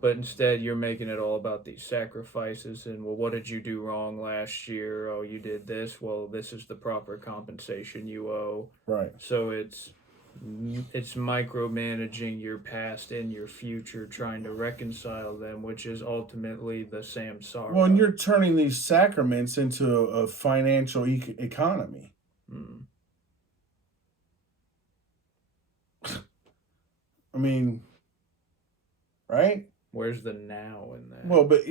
But instead you're making it all about these sacrifices and, well, what did you do wrong last year? Oh, you did this. Well, this is the proper compensation you owe. Right. So it's micromanaging your past and your future, trying to reconcile them, which is ultimately the samsara. Well, and you're turning these sacraments into a financial economy. Mm. I mean, right? Where's the now in that? Well, but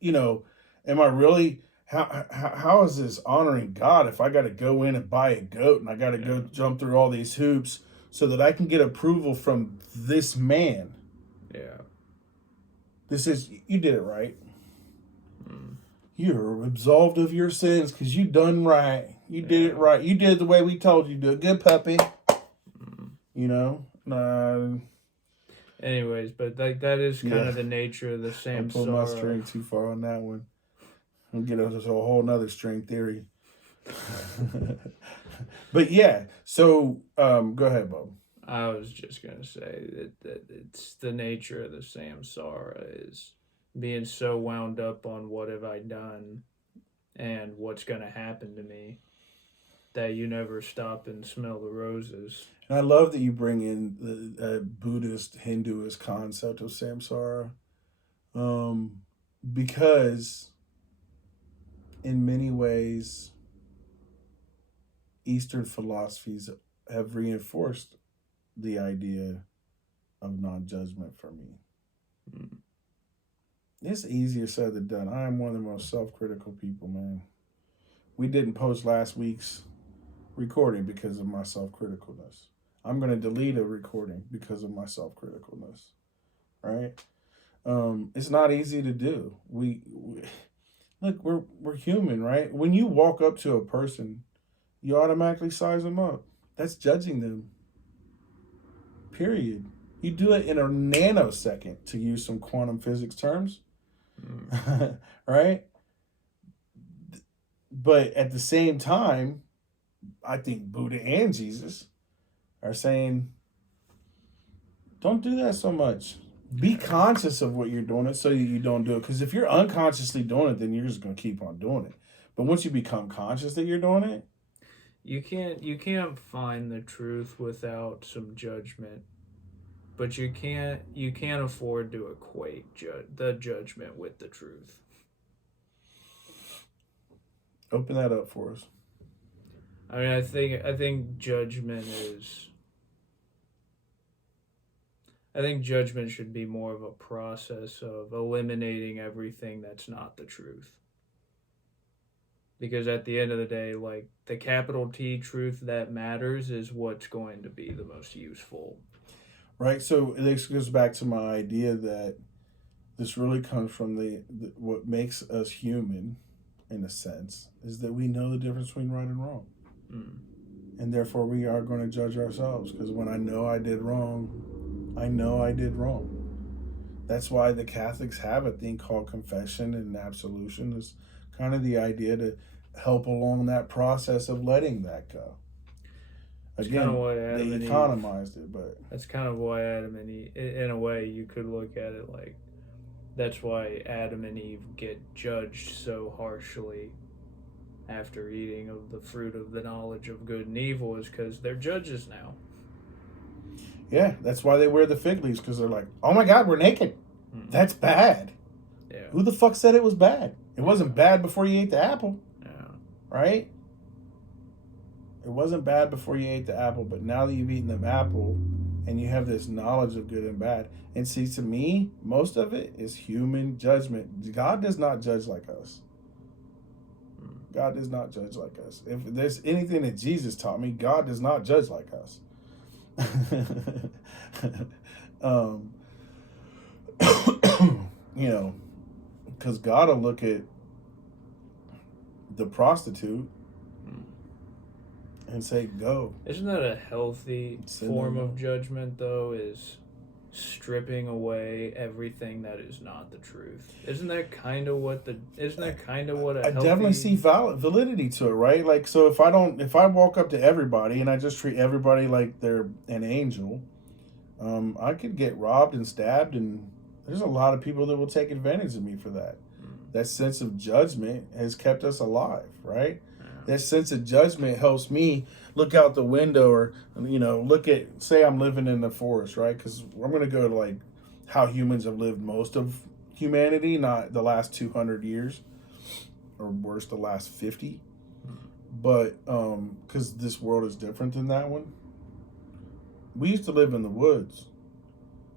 you know, am I really? How is this honoring God if I got to go in and buy a goat and I got to go jump through all these hoops so that I can get approval from this man? Yeah. You did it right. Mm. You're absolved of your sins because you done right. You did it right. You did it the way we told you to. Good puppy. Mm. You know? Anyways, but that is kind of the nature of the samsara. I pulled my string too far on that one. I'll get into a whole nother string theory. But yeah, so go ahead, Bob. I was just going to say that it's the nature of the samsara is being so wound up on what have I done and what's going to happen to me that you never stop and smell the roses. And I love that you bring in the Buddhist, Hinduist concept of samsara, because in many ways, Eastern philosophies have reinforced the idea of non-judgment for me. Mm. It's easier said than done. I am one of the most self-critical people, man. We didn't post last week's recording because of my self-criticalness. I'm going to delete a recording because of my self-criticalness, right? It's not easy to do. Look, we're human, right? When you walk up to a person, you automatically size them up. That's judging them. Period. You do it in a nanosecond, to use some quantum physics terms, right? But at the same time, I think Buddha and Jesus are saying, don't do that so much. Be conscious of what you're doing it so you don't do it. Because if you're unconsciously doing it, then you're just going to keep on doing it. But once you become conscious that you're doing it, you can't find the truth without some judgment. But you can't afford to equate the judgment with the truth. open that up for us. I mean, I think judgment is. I think judgment should be more of a process of eliminating everything that's not the truth. Because at the end of the day, like, the capital T truth that matters is what's going to be the most useful. Right, so this goes back to my idea that this really comes from what makes us human, in a sense, is that we know the difference between right and wrong. Mm. And therefore we are going to judge ourselves, because when I know I did wrong, I know I did wrong. That's why the Catholics have a thing called confession and absolution. Is kind of the idea to help along that process of letting that go. Again, they economized it, but that's kind of why Adam and Eve, in a way, you could look at it like, that's why Adam and Eve get judged so harshly after eating of the fruit of the knowledge of good and evil, is because they're judges now. Yeah, that's why they wear the fig leaves, because they're like, oh my God, we're naked. Mm-hmm. That's bad. Yeah. Who the fuck said it was bad? It wasn't bad before you ate the apple. Yeah. Right? It wasn't bad before you ate the apple, but now that you've eaten the apple and you have this knowledge of good and bad, and see, to me, most of it is human judgment. God does not judge like us. God does not judge like us. If there's anything that Jesus taught me, God does not judge like us. You know, because God will look at the prostitute and say, go. Isn't that a healthy form of judgment, though, is stripping away everything that is not the truth? Isn't that kind of what a I definitely see validity to it, right? Like, so if I walk up to everybody and I just treat everybody like they're an angel, I could get robbed and stabbed, and there's a lot of people that will take advantage of me for that. That sense of judgment has kept us alive, right? That sense of judgment helps me look out the window, or, you know, look at, say I'm living in the forest, right? Because I'm going to go to, like, how humans have lived most of humanity, not the last 200 years, or worse, the last 50. But, because this world is different than that one. We used to live in the woods.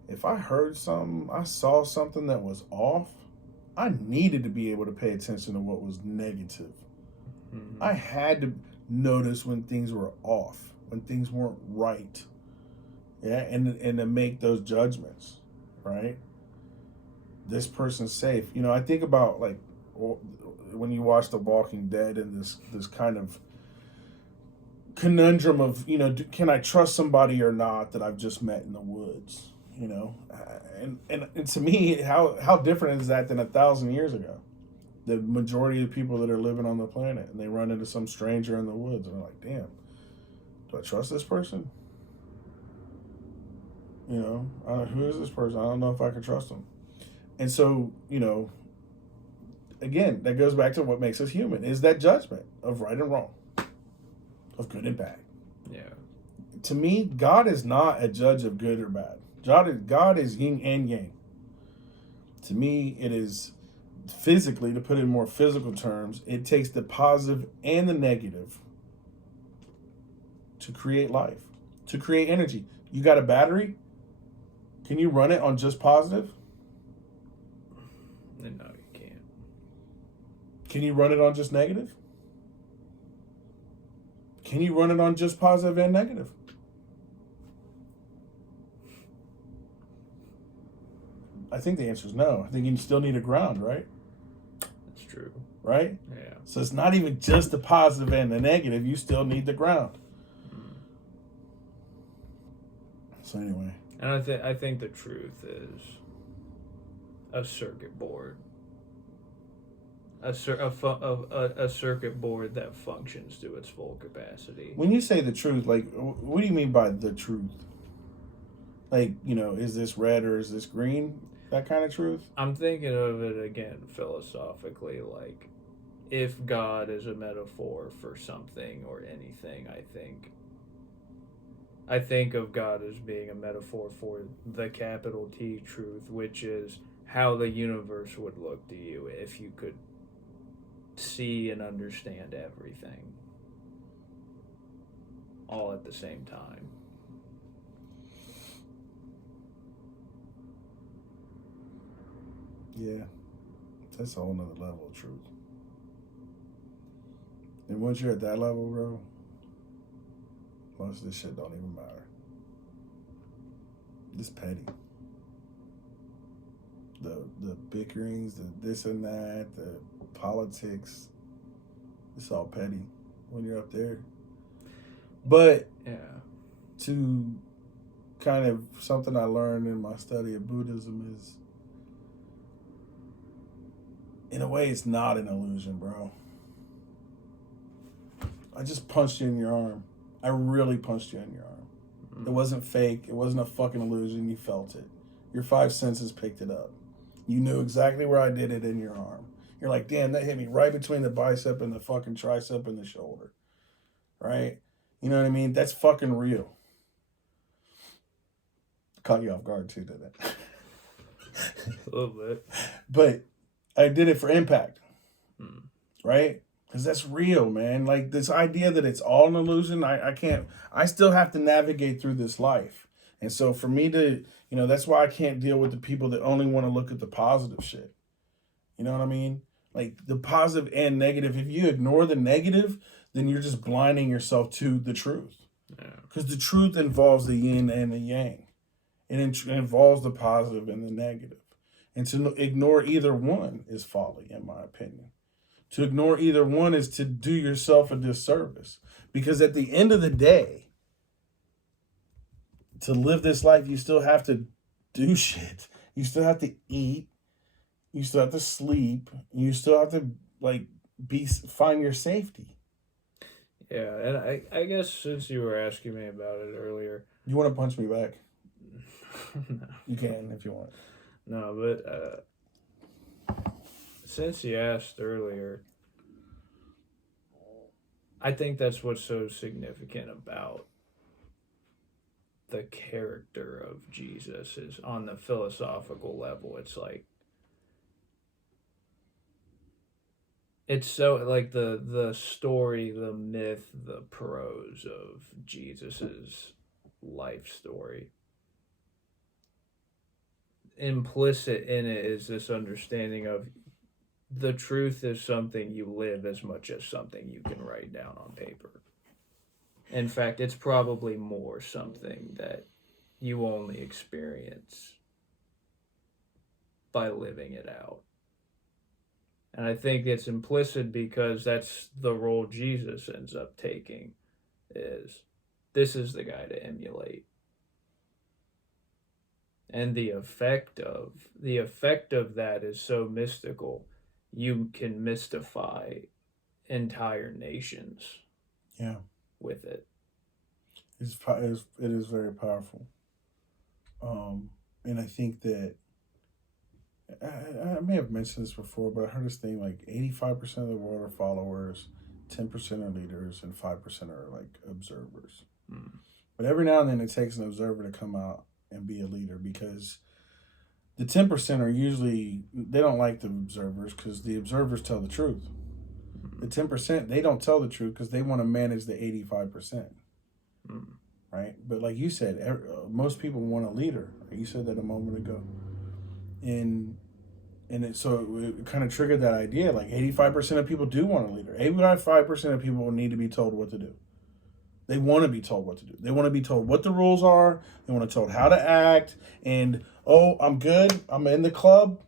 If I heard something, I saw something that was off, I needed to be able to pay attention to what was negative. Mm-hmm. I had to notice when things were off, when things weren't right. Yeah, and to make those judgments, right? This person's safe. You know, I think about, like, when you watch The Walking Dead, and this kind of conundrum of, you know, can I trust somebody or not that I've just met in the woods? You know, and to me, how different is that than 1,000 years ago? The majority of people that are living on the planet, and they run into some stranger in the woods, and they're like, damn, do I trust this person? You know, who is this person? I don't know if I can trust them. And so, you know, again, that goes back to what makes us human, is that judgment of right and wrong. of good and bad. Yeah. To me, God is not a judge of good or bad. God is yin and yang. To me, it is physically, to put it in more physical terms, it takes the positive and the negative to create life, to create energy. You got a battery? Can you run it on just positive? No, you can't. Can you run it on just negative? Can you run it on just positive and negative? I think the answer is no. I think you still need a ground, right? That's true. Right? Yeah. So it's not even just the positive and the negative. You still need the ground. So anyway. And I think the truth is a circuit board. A circuit board that functions to its full capacity. When you say the truth, like, what do you mean by the truth? Like, is this red or is this green? That kind of truth? I'm thinking of it again philosophically, like, if God is a metaphor for something or anything, I think of God as being a metaphor for the capital T truth, which is how the universe would look to you if you could see and understand everything all at the same time. Yeah. That's a whole nother level of truth. And once you're at that level, bro, most of this shit don't even matter. It's petty. The bickerings, the this and that, the politics, it's all petty when you're up there. But Yeah. to kind of something I learned in my study of Buddhism is, in a way, it's not an illusion, bro. I just punched you in your arm. I really punched you in your arm. It wasn't fake. It wasn't a fucking illusion. You felt it. Your five senses picked it up. You knew exactly where I did it in your arm. You're like, damn, that hit me right between the bicep and the fucking tricep and the shoulder. Right? You know what I mean? That's fucking real. Caught you off guard too, didn't it? A little bit. But I did it for impact. Right? Because that's real, man. Like, this idea that it's all an illusion, I still have to navigate through this life. And so for me to, that's why I can't deal with the people that only want to look at the positive shit. You know what I mean? Like, the positive and negative. If you ignore the negative, then you're just blinding yourself to the truth. Because the truth involves the yin and the yang. It involves the positive and the negative. And to ignore either one is folly, in my opinion. To ignore either one is to do yourself a disservice. Because at the end of the day, to live this life, you still have to do shit. You still have to eat. You still have to sleep. You still have to, find your safety. Yeah, and I guess since you were asking me about it earlier... You want to punch me back? No. You can if you want. No, but since you asked earlier, I think that's what's so significant about the character of Jesus is on the philosophical level. It's like, it's so like the story, the myth, the prose of Jesus's life story. Implicit in it is this understanding of the truth is something you live as much as something you can write down on paper. In fact, it's probably more something that you only experience by living it out. And I think it's implicit because that's the role Jesus ends up taking, is this is the guy to emulate. And the effect of that is so mystical, you can mystify entire nations. Yeah. With it. It is very powerful. And I think that I may have mentioned this before, but I heard this thing like 85% of the world are followers, 10% are leaders, and 5% are like observers. Mm. But every now and then it takes an observer to come out and be a leader, because the 10% are usually, they don't like the observers because the observers tell the truth. The 10%, they don't tell the truth because they want to manage the 85%. Mm. Right? But like you said, most people want a leader. You said that a moment ago. And it kind of triggered that idea. Like 85% of people do want a leader. 85% of people need to be told what to do. They want to be told what to do. They want to be told what the rules are. They want to be told how to act. And, oh, I'm good. I'm in the club.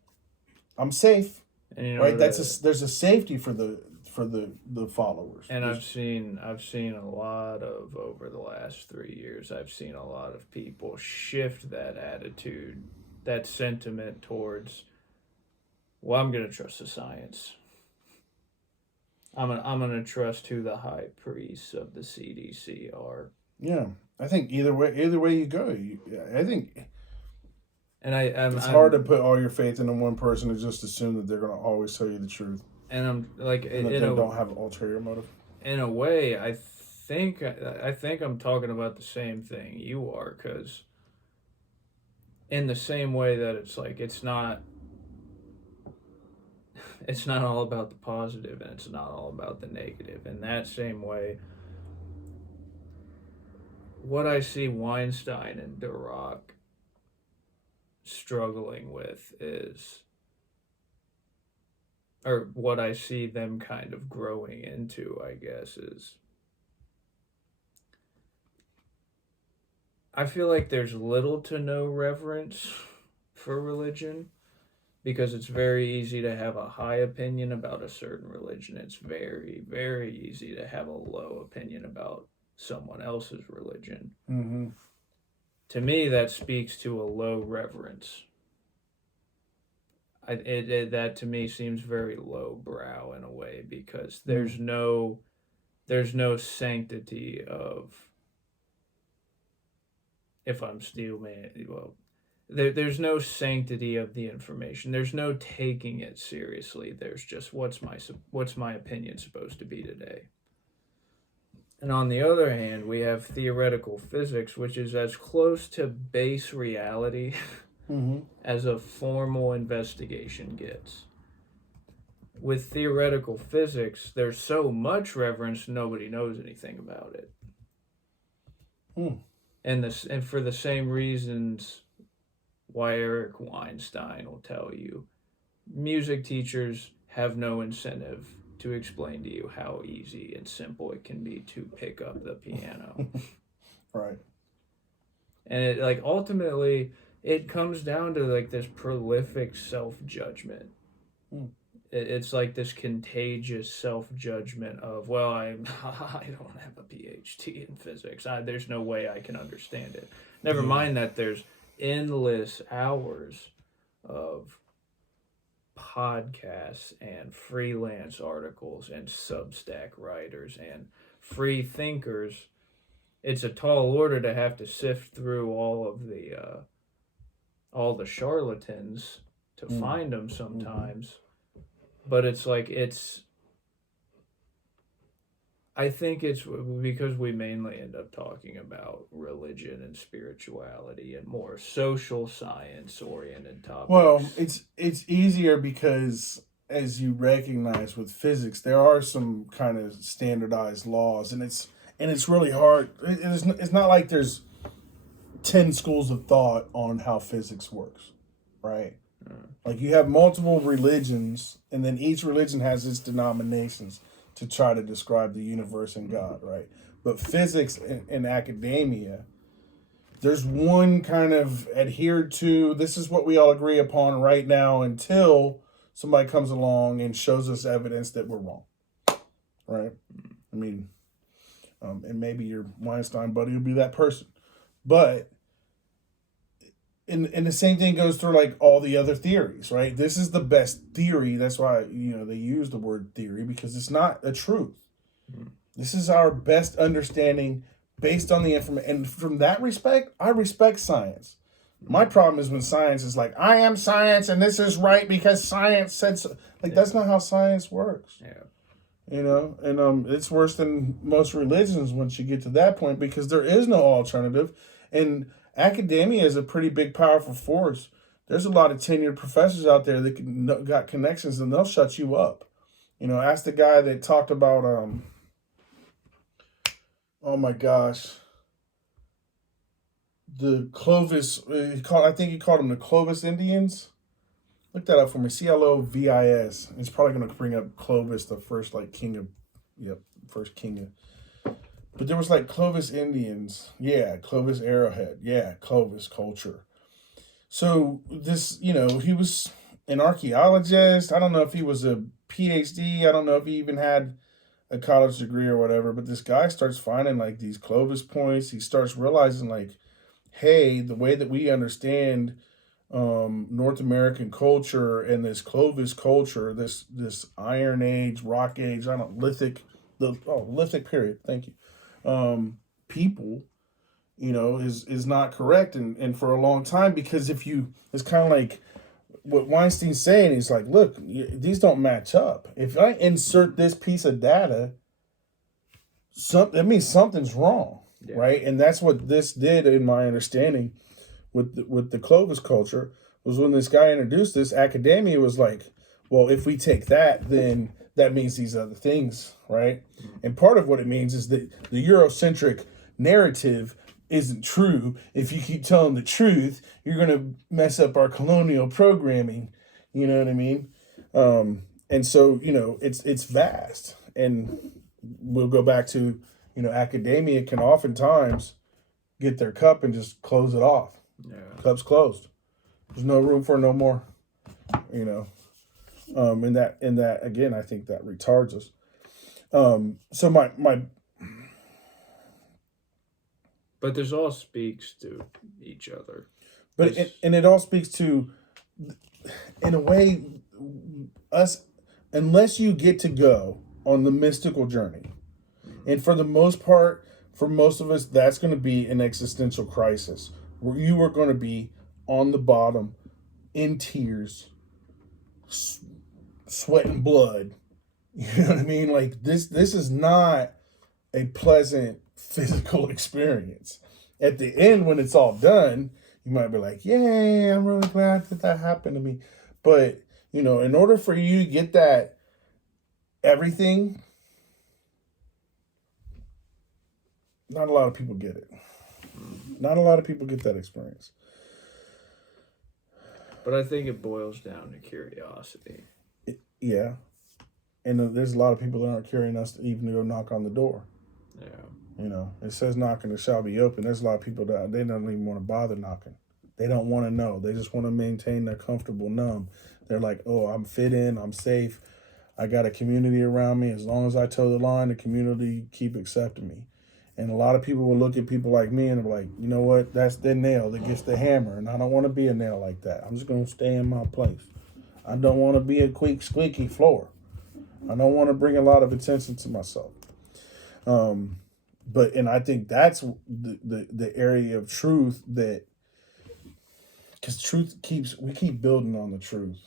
I'm safe. And you know, right? There's a safety for the followers. And I've seen a lot of, over the last 3 years, I've seen a lot of people shift that attitude, that sentiment towards, well, I'm going to trust the science. I'm gonna trust who the high priests of the CDC are. Yeah, I think either way you go, I think. And it's hard to put all your faith into one person and just assume that they're gonna always tell you the truth. And I'm like, and that they don't have an ulterior motive. In a way, I think I'm talking about the same thing you are, because in the same way that it's like it's not all about the positive and it's not all about the negative. In that same way, what I see Weinstein and Dirac struggling with is, or what I see them kind of growing into, I guess, is I feel like there's little to no reverence for religion, because it's very easy to have a high opinion about a certain religion. It's very, very easy to have a low opinion about someone else's religion. Mm-hmm. To me, that speaks to a low reverence. That to me seems very lowbrow in a way, because there's no sanctity of, if I'm steelman, well, there's no sanctity of the information. There's no taking it seriously. There's just what's my opinion supposed to be today. And on the other hand, we have theoretical physics, which is as close to base reality mm-hmm. as a formal investigation gets. With theoretical physics, there's so much reverence, nobody knows anything about it. Mm. And for the same reasons why Eric Weinstein will tell you, music teachers have no incentive to explain to you how easy and simple it can be to pick up the piano. Right. And it, like, ultimately, it comes down to like this prolific self-judgment. Mm. It's like this contagious self-judgment of, well, I don't have a PhD in physics. There's no way I can understand it. Never mind that there's endless hours of podcasts and freelance articles and Substack writers and free thinkers. It's a tall order to have to sift through all the charlatans to find them sometimes. But it's like, I think it's because we mainly end up talking about religion and spirituality and more social science oriented topics. Well, it's easier because, as you recognize with physics, there are some kind of standardized laws, and it's really hard. It's not like there's 10 schools of thought on how physics works, right? Like, you have multiple religions, and then each religion has its denominations to try to describe the universe and God, right? But physics and academia, there's one kind of adhered to, this is what we all agree upon right now, until somebody comes along and shows us evidence that we're wrong, right? I mean, and maybe your Weinstein buddy will be that person. But and the same thing goes through like all the other theories, right? This is the best theory. That's why, they use the word theory, because it's not a truth. Mm-hmm. This is our best understanding based on the information. And from that respect, I respect science. My problem is when science is like, I am science and this is right because science said so. Like, that's not how science works. Yeah. You know, and it's worse than most religions once you get to that point because there is no alternative, and academia is a pretty big, powerful force. There's a lot of tenured professors out there that got connections, and they'll shut you up. You know, ask the guy that talked about oh my gosh, the Clovis. I think he called them the Clovis Indians. Look that up for me. Clovis. It's probably going to bring up Clovis, the first like king of, yep, first king of. But there was like Clovis Indians. Yeah, Clovis Arrowhead. Yeah, Clovis culture. So this, you know, he was an archaeologist. I don't know if he was a PhD. I don't know if he even had a college degree or whatever. But this guy starts finding like these Clovis points. He starts realizing like, hey, the way that we understand North American culture and this Clovis culture, this Iron Age, Rock Age, lithic period. Thank you. People, you know, is not correct, and for a long time because if you, it's kind of like what Weinstein's saying. He's like, look, these don't match up. If I insert this piece of data, that means something's wrong, right? And that's what this did, in my understanding. With the Clovis culture was when this guy introduced this, academia was like, well, if we take that, then that means these other things, right? And part of what it means is that the Eurocentric narrative isn't true. If you keep telling the truth, you're going to mess up our colonial programming. You know what I mean? And so, you know, it's vast. And we'll go back to, you know, academia can oftentimes get their cup and just close it off. Yeah. Cup's closed. There's no room for no more. You know, and that again, I think that retards us. So my. But this all speaks to each other. But it all speaks to, in a way, us, unless you get to go on the mystical journey, and for the most part, for most of us, that's going to be an existential crisis. Where you are going to be on the bottom, in tears, sweat and blood. You know what I mean? Like this is not a pleasant physical experience. At the end, when it's all done, you might be like, yay, I'm really glad that happened to me. But, you know, in order for you to get that everything, not a lot of people get it. Not a lot of people get that experience. But I think it boils down to curiosity. Yeah. And there's a lot of people that aren't curious enough to even go knock on the door. Yeah. You know, it says knocking, it shall be open. There's a lot of people that they don't even want to bother knocking. They don't want to know. They just want to maintain their comfortable numb. They're like, oh, I'm fit in, I'm safe. I got a community around me. As long as I toe the line, the community keep accepting me. And a lot of people will look at people like me and be like, you know what? That's the nail that gets the hammer. And I don't want to be a nail like that. I'm just going to stay in my place. I don't want to be a quick, squeaky floor. I don't want to bring a lot of attention to myself. And I think that's the area of truth that, because we keep building on the truth.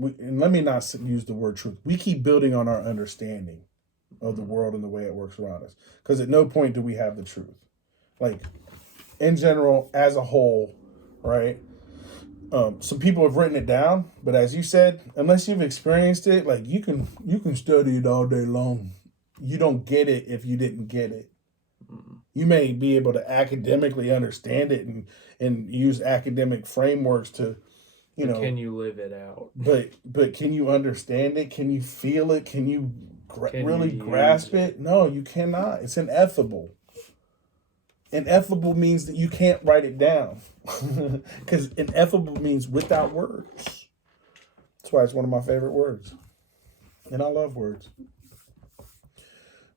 And let me not use the word truth. We keep building on our understanding of the world and the way it works around us. Because at no point do we have the truth. Like, in general, as a whole, right? Some people have written it down, but as you said, unless you've experienced it, like you can study it all day long. You don't get it if you didn't get it. You may be able to academically understand it and use academic frameworks to, you know. Can you live it out? But can you understand it? Can you feel it? Can you really grasp it? No, you cannot. It's ineffable. Ineffable means that you can't write it down. Because ineffable means without words. That's why it's one of my favorite words. And I love words.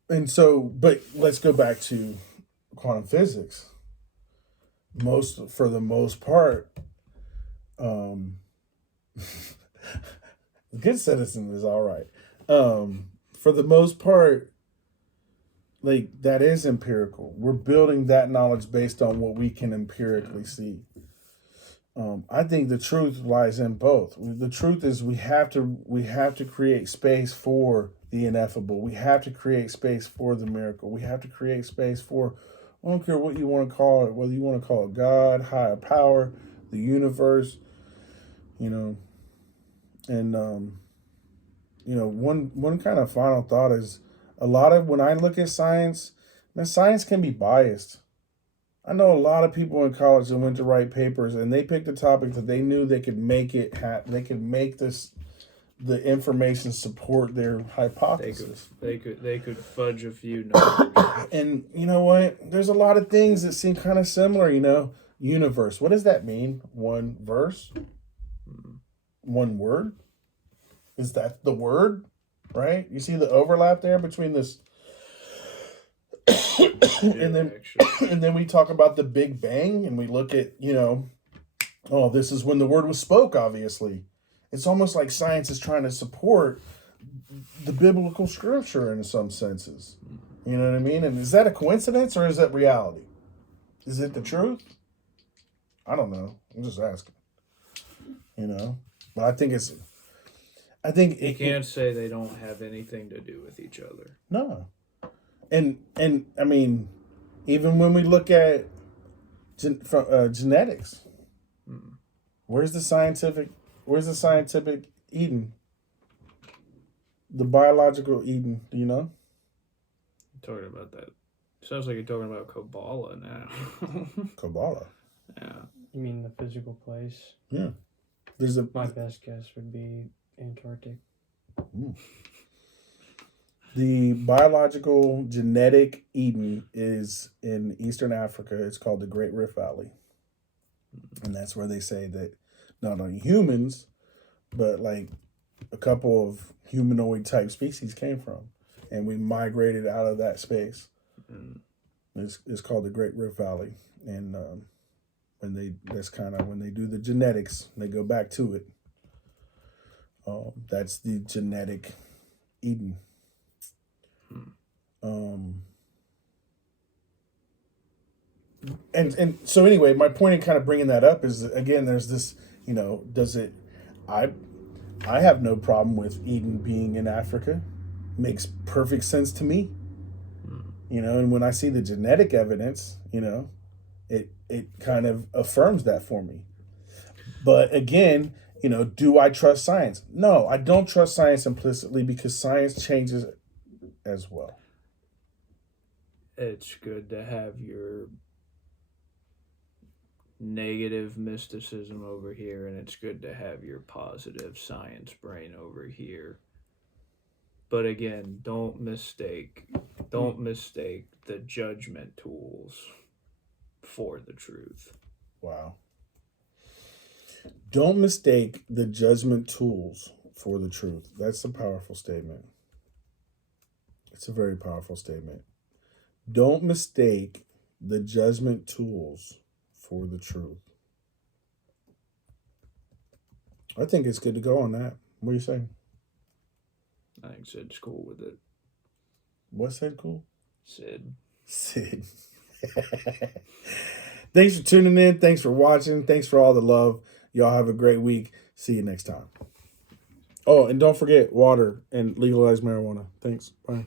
And so, but let's go back to quantum physics. For the most part, good citizen is all right. For the most part, like that is empirical. We're building that knowledge based on what we can empirically see. I think the truth lies in both. The truth is we have to create space for the ineffable. We have to create space for the miracle. We have to create space for, I don't care what you want to call it, whether you want to call it God, higher power, the universe, you know. And, one kind of final thought is when I look at science, man, science can be biased. I know a lot of people in college that went to write papers and they picked a topic that they knew they could make it happen. They could make the information support their hypothesis. They could fudge a few numbers. And you know what? There's a lot of things that seem kind of similar, Universe. What does that mean? One verse? One word? Is that the word? Right? You see the overlap there between this and then we talk about the Big Bang and we look at, this is when the word was spoke, obviously. It's almost like science is trying to support the biblical scripture in some senses. You know what I mean? And is that a coincidence or is that reality? Is it the truth? I don't know. I'm just asking. But I think you can't say they don't have anything to do with each other. No. And I mean, even when we look at genetics, where's the scientific Eden? The biological Eden, do you know? You're talking about that. Sounds like you're talking about Kabbalah now. Kabbalah? Yeah. You mean the physical place? Yeah. My best guess would be Antarctic. The biological genetic Eden is in Eastern Africa. It's called the Great Rift Valley. And that's where they say that not only humans, but like a couple of humanoid type species came from. And we migrated out of that space. It's called the Great Rift Valley. And when they do the genetics, they go back to it. That's the genetic Eden. And so anyway, my point in kind of bringing that up is that, again, there's this, I have no problem with Eden being in Africa. Makes perfect sense to me. And when I see the genetic evidence, it kind of affirms that for me. But again, do I trust science? No, I don't trust science implicitly because science changes as well. It's good to have your negative mysticism over here, and it's good to have your positive science brain over here. But again, don't mistake the judgment tools for the truth. Wow. Don't mistake the judgment tools for the truth. That's a powerful statement. It's a very powerful statement. Don't mistake the judgment tools for the truth. I think it's good to go on that. What are you saying? I think Sid's cool with it. What's Sid cool? Sid. Thanks for tuning in. Thanks for watching. Thanks for all the love. Y'all have a great week. See you next time. Oh, and don't forget water and legalize marijuana. Thanks. Bye.